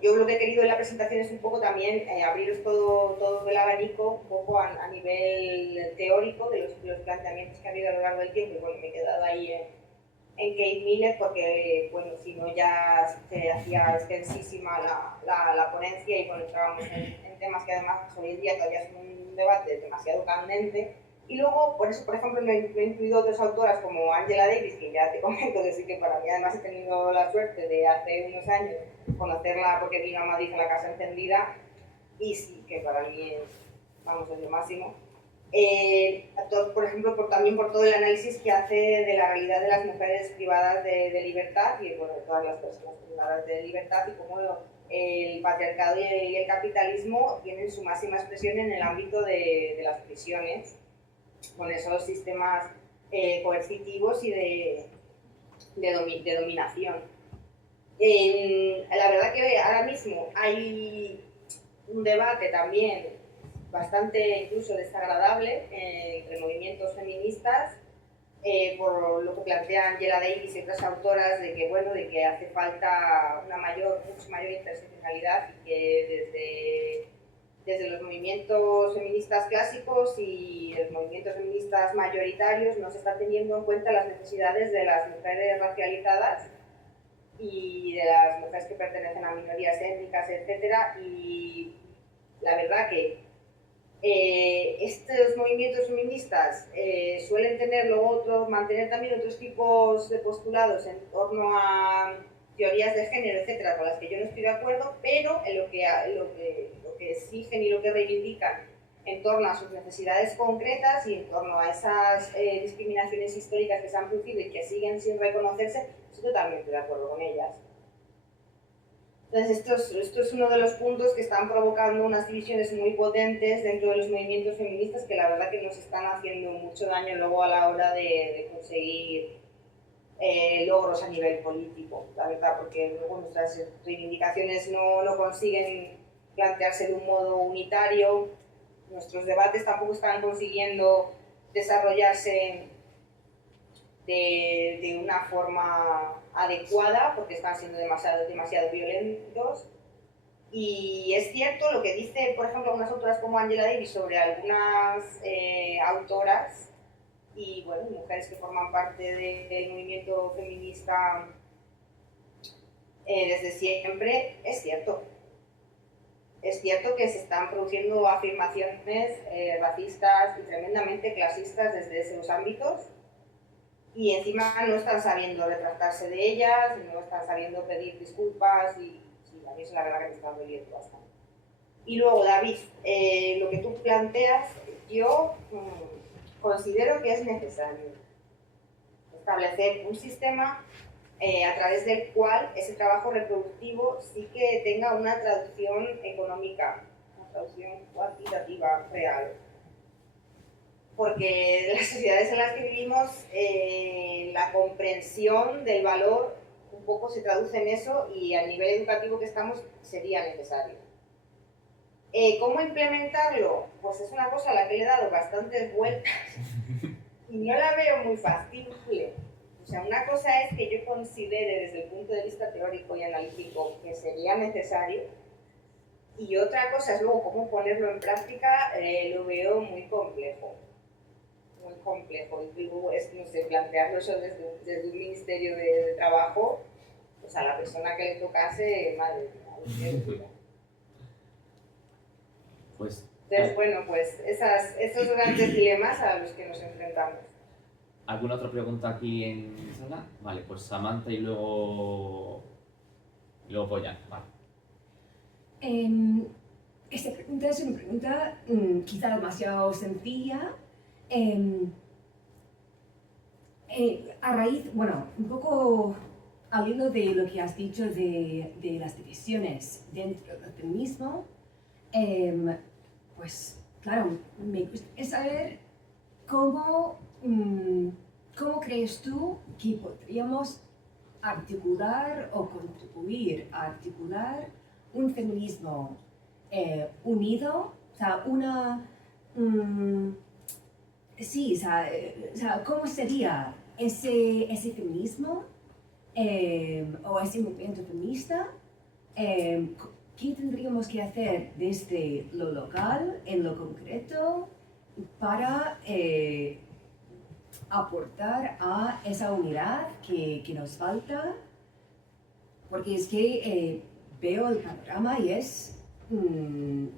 yo lo que he querido en la presentación es un poco también abriros todo el abanico, un poco a nivel teórico de los planteamientos que ha habido a lo largo del tiempo, y bueno, me he quedado ahí en Kate Miller porque, bueno, si no ya se hacía extensísima la ponencia y bueno, entrábamos en temas que además hoy en día todavía es un debate demasiado candente. Y luego, por eso, por ejemplo, me he incluido otras autoras como Angela Davis, que ya te comento que sí, que para mí además he tenido la suerte de hace unos años conocerla porque vino a Madrid a la Casa Encendida, y sí, que para mí es, vamos, es lo máximo. Por ejemplo, también por todo el análisis que hace de la realidad de las mujeres privadas de libertad y bueno, de todas las personas privadas de libertad y cómo el patriarcado y el capitalismo tienen su máxima expresión en el ámbito de las prisiones, con esos sistemas coercitivos y de dominación. La verdad que ahora mismo hay un debate también bastante incluso desagradable entre movimientos feministas por lo que plantea Angela Davis y otras autoras de que, bueno, de que hace falta una mucho mayor interseccionalidad y que desde los movimientos feministas clásicos y los movimientos feministas mayoritarios no se está teniendo en cuenta las necesidades de las mujeres racializadas y de las mujeres que pertenecen a minorías étnicas, etc. Y la verdad que estos movimientos feministas suelen mantener también otros tipos de postulados en torno a teorías de género, etcétera, con las que yo no estoy de acuerdo, pero en lo que exigen y lo que reivindican en torno a sus necesidades concretas y en torno a esas discriminaciones históricas que se han producido y que siguen sin reconocerse, estoy totalmente de acuerdo con ellas. Entonces, esto es uno de los puntos que están provocando unas divisiones muy potentes dentro de los movimientos feministas que la verdad que nos están haciendo mucho daño luego a la hora de conseguir logros a nivel político, la verdad, porque luego nuestras reivindicaciones no consiguen plantearse de un modo unitario, nuestros debates tampoco están consiguiendo desarrollarse de una forma adecuada porque están siendo demasiado violentos. Y es cierto lo que dice, por ejemplo, algunas autoras como Angela Davis sobre algunas autoras y bueno, mujeres que forman parte del movimiento feminista desde siempre. Es cierto que se están produciendo afirmaciones racistas y tremendamente clasistas desde esos ámbitos y encima no están sabiendo retractarse de ellas, no están sabiendo pedir disculpas y sí, a mí es la verdad que me está doliendo bastante. Y luego, David, lo que tú planteas, yo considero que es necesario establecer un sistema a través del cual ese trabajo reproductivo sí que tenga una traducción económica, una traducción cuantitativa real. Porque en las sociedades en las que vivimos, la comprensión del valor un poco se traduce en eso y a nivel educativo que estamos sería necesario. ¿Cómo implementarlo? Pues es una cosa a la que le he dado bastantes vueltas y no la veo muy factible. O sea, una cosa es que yo considere desde el punto de vista teórico y analítico que sería necesario y otra cosa es luego cómo ponerlo en práctica, lo veo muy complejo. Muy complejo y luego es, no sé, plantearlo eso desde un ministerio de trabajo, pues a la persona que le tocase, madre mía. Pues, entonces, bueno, pues esos grandes dilemas a los que nos enfrentamos. ¿Alguna otra pregunta aquí en sala? Vale, pues Samantha y luego Poyan. Vale. Esta pregunta es una pregunta quizá demasiado sencilla. A raíz, bueno, un poco al hilo de lo que has dicho de las divisiones dentro del feminismo, pues claro, me gustaría saber cómo crees tú que podríamos articular o contribuir a articular un feminismo unido, o sea, sí, o sea, ¿cómo sería ese feminismo o ese movimiento feminista? ¿Qué tendríamos que hacer desde lo local, en lo concreto, para aportar a esa unidad que nos falta? Porque es que veo el panorama y es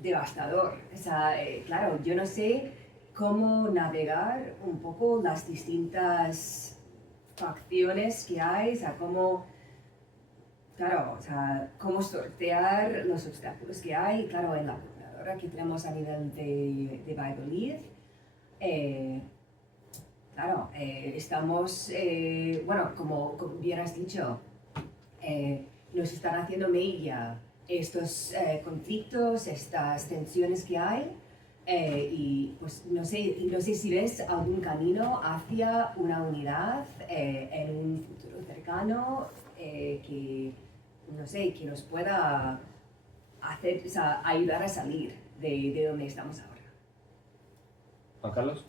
devastador. O sea, claro, yo no sé cómo navegar un poco las distintas facciones que hay, o sea, cómo sortear los obstáculos que hay, claro, en la ahora que tenemos a nivel de Valladolid, claro, estamos, bueno, como bien has dicho, nos están haciendo mella estos conflictos, estas tensiones que hay, y pues no sé si ves algún camino hacia una unidad en un futuro cercano que, no sé, que nos pueda hacer, o sea, ayudar a salir de donde estamos ahora. Juan Carlos.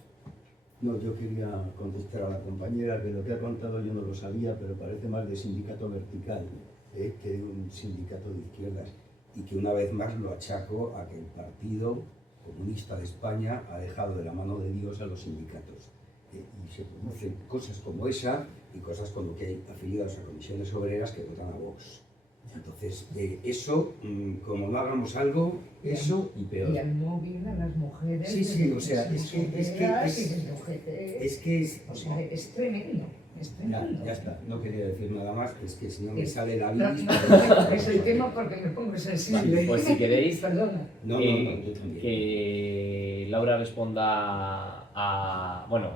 No, yo quería contestar a la compañera que lo que ha contado yo no lo sabía, pero parece más de sindicato vertical que de un sindicato de izquierdas, y que una vez más lo achaco a que el Partido Comunista de España ha dejado de la mano de Dios a los sindicatos. Y se producen cosas como esa y cosas como que hay afiliados a comisiones obreras que votan a Vox. Entonces, eso, como no hagamos algo, eso y peor. Y al móvil a las mujeres. Sí, o sea, es o sea, es tremendo. Es tremendo. Ya está, no quería decir nada más, es que si no me sale la No, bilis. no es el tema porque me pongo sensible. Vale, pues si queréis, Perdona. No, yo también. que Laura responda a... Bueno,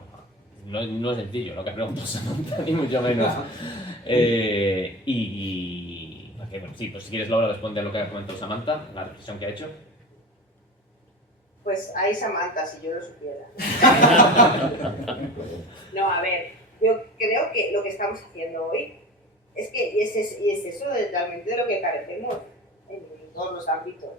no es sencillo lo que pregunto Samantha, ni mucho menos. Porque, bueno, sí, pues si quieres Laura responde a lo que ha comentado Samantha, la reflexión que ha hecho. Pues ahí Samantha, si yo lo supiera. No, a ver, yo creo que lo que estamos haciendo hoy es que es eso realmente de lo que carecemos en todos los ámbitos.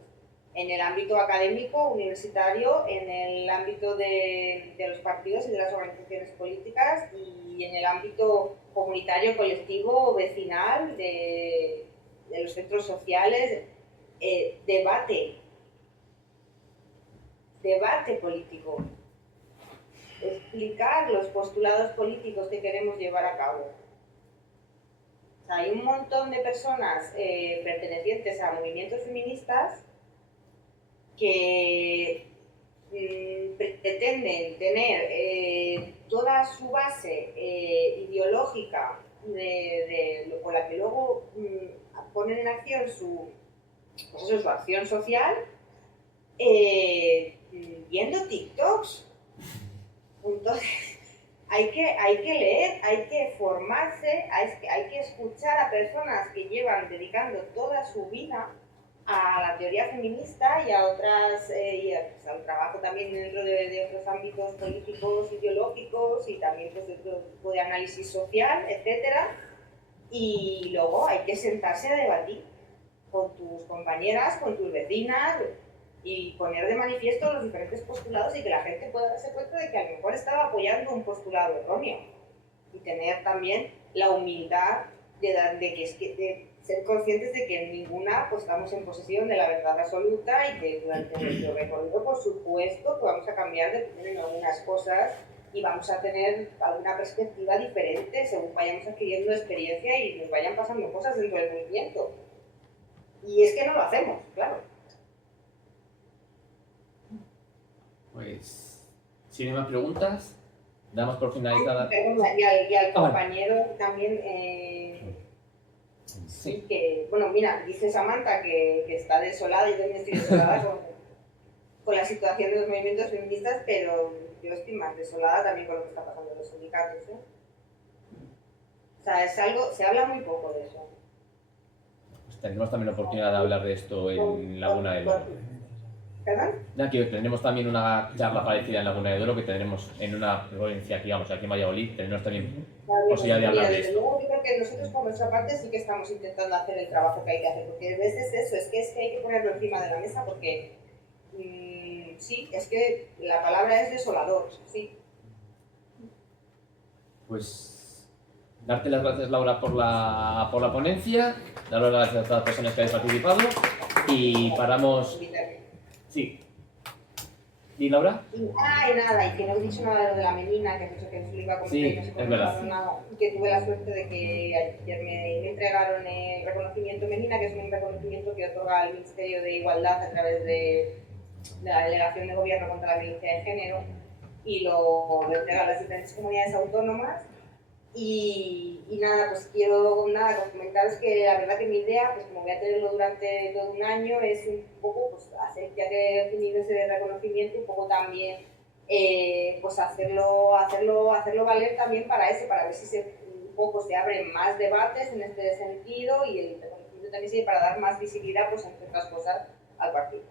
En el ámbito académico, universitario, en el ámbito de los partidos y de las organizaciones políticas, y en el ámbito comunitario, colectivo, vecinal, de los centros sociales, debate político, explicar los postulados políticos que queremos llevar a cabo. O sea, hay un montón de personas pertenecientes a movimientos feministas que pretenden tener toda su base ideológica con la que luego ponen en acción su acción social viendo TikToks. Entonces, hay que leer, hay que formarse, hay que escuchar a personas que llevan dedicando toda su vida a la teoría feminista y a otras, al trabajo también dentro de otros ámbitos políticos, ideológicos, y también pues, de otro tipo de análisis social, etcétera. Y luego hay que sentarse a debatir con tus compañeras, con tus vecinas, y poner de manifiesto los diferentes postulados y que la gente pueda darse cuenta de que a lo mejor estaba apoyando un postulado erróneo, y tener también la humildad de ser conscientes de que en ninguna pues estamos en posesión de la verdad absoluta, y que durante nuestro recorrido, por supuesto, que vamos a cambiar de opinión en algunas cosas y vamos a tener alguna perspectiva diferente según vayamos adquiriendo experiencia y nos vayan pasando cosas dentro del movimiento. Y es que no lo hacemos, claro. Pues, si no hay más preguntas, damos por finalizada. Y al compañero también, Sí. que, bueno, mira, dice Samantha que está desolada, y yo también estoy desolada con la situación de los movimientos feministas, pero yo estoy más desolada también con lo que está pasando en los sindicatos, ¿eh? O sea, es algo, se habla muy poco de eso. Pues tendremos también la oportunidad de hablar de esto en Laguna del Oro. ¿Perdón? Aquí tendremos también una charla parecida en Laguna del Oro, que tendremos en una provincia aquí, vamos, aquí en Valladolid, tendremos también posibilidad de hablar de Desde esto. luego, yo creo que nosotros por nuestra parte sí que estamos intentando hacer el trabajo que hay que hacer, porque a veces eso, es que hay que ponerlo encima de la mesa, porque sí, es que la palabra es desolador, sí. Pues darte las gracias, Laura, por la ponencia, dar las gracias a todas las personas que habéis participado, y paramos. Sí. ¿Y Laura? Y nada, y que no he dicho nada de lo de la menina, que pensé que se lo iba a comentar, Sí, y no se es comentó verdad. nada, y que tuve la suerte de que ayer me entregaron el reconocimiento Menina, que es un reconocimiento que otorga el Ministerio de Igualdad a través de la Delegación de Gobierno contra la Violencia de Género, y lo entrega a las diferentes comunidades autónomas, Y nada, pues quiero comentaros que la verdad que mi idea, pues como voy a tenerlo durante todo un año, es un poco pues, hacer, ya que he tenido ese reconocimiento, un poco también pues hacerlo valer también para eso, para ver si un poco se abren más debates en este sentido y el reconocimiento también sirve para dar más visibilidad pues, en ciertas cosas al partido.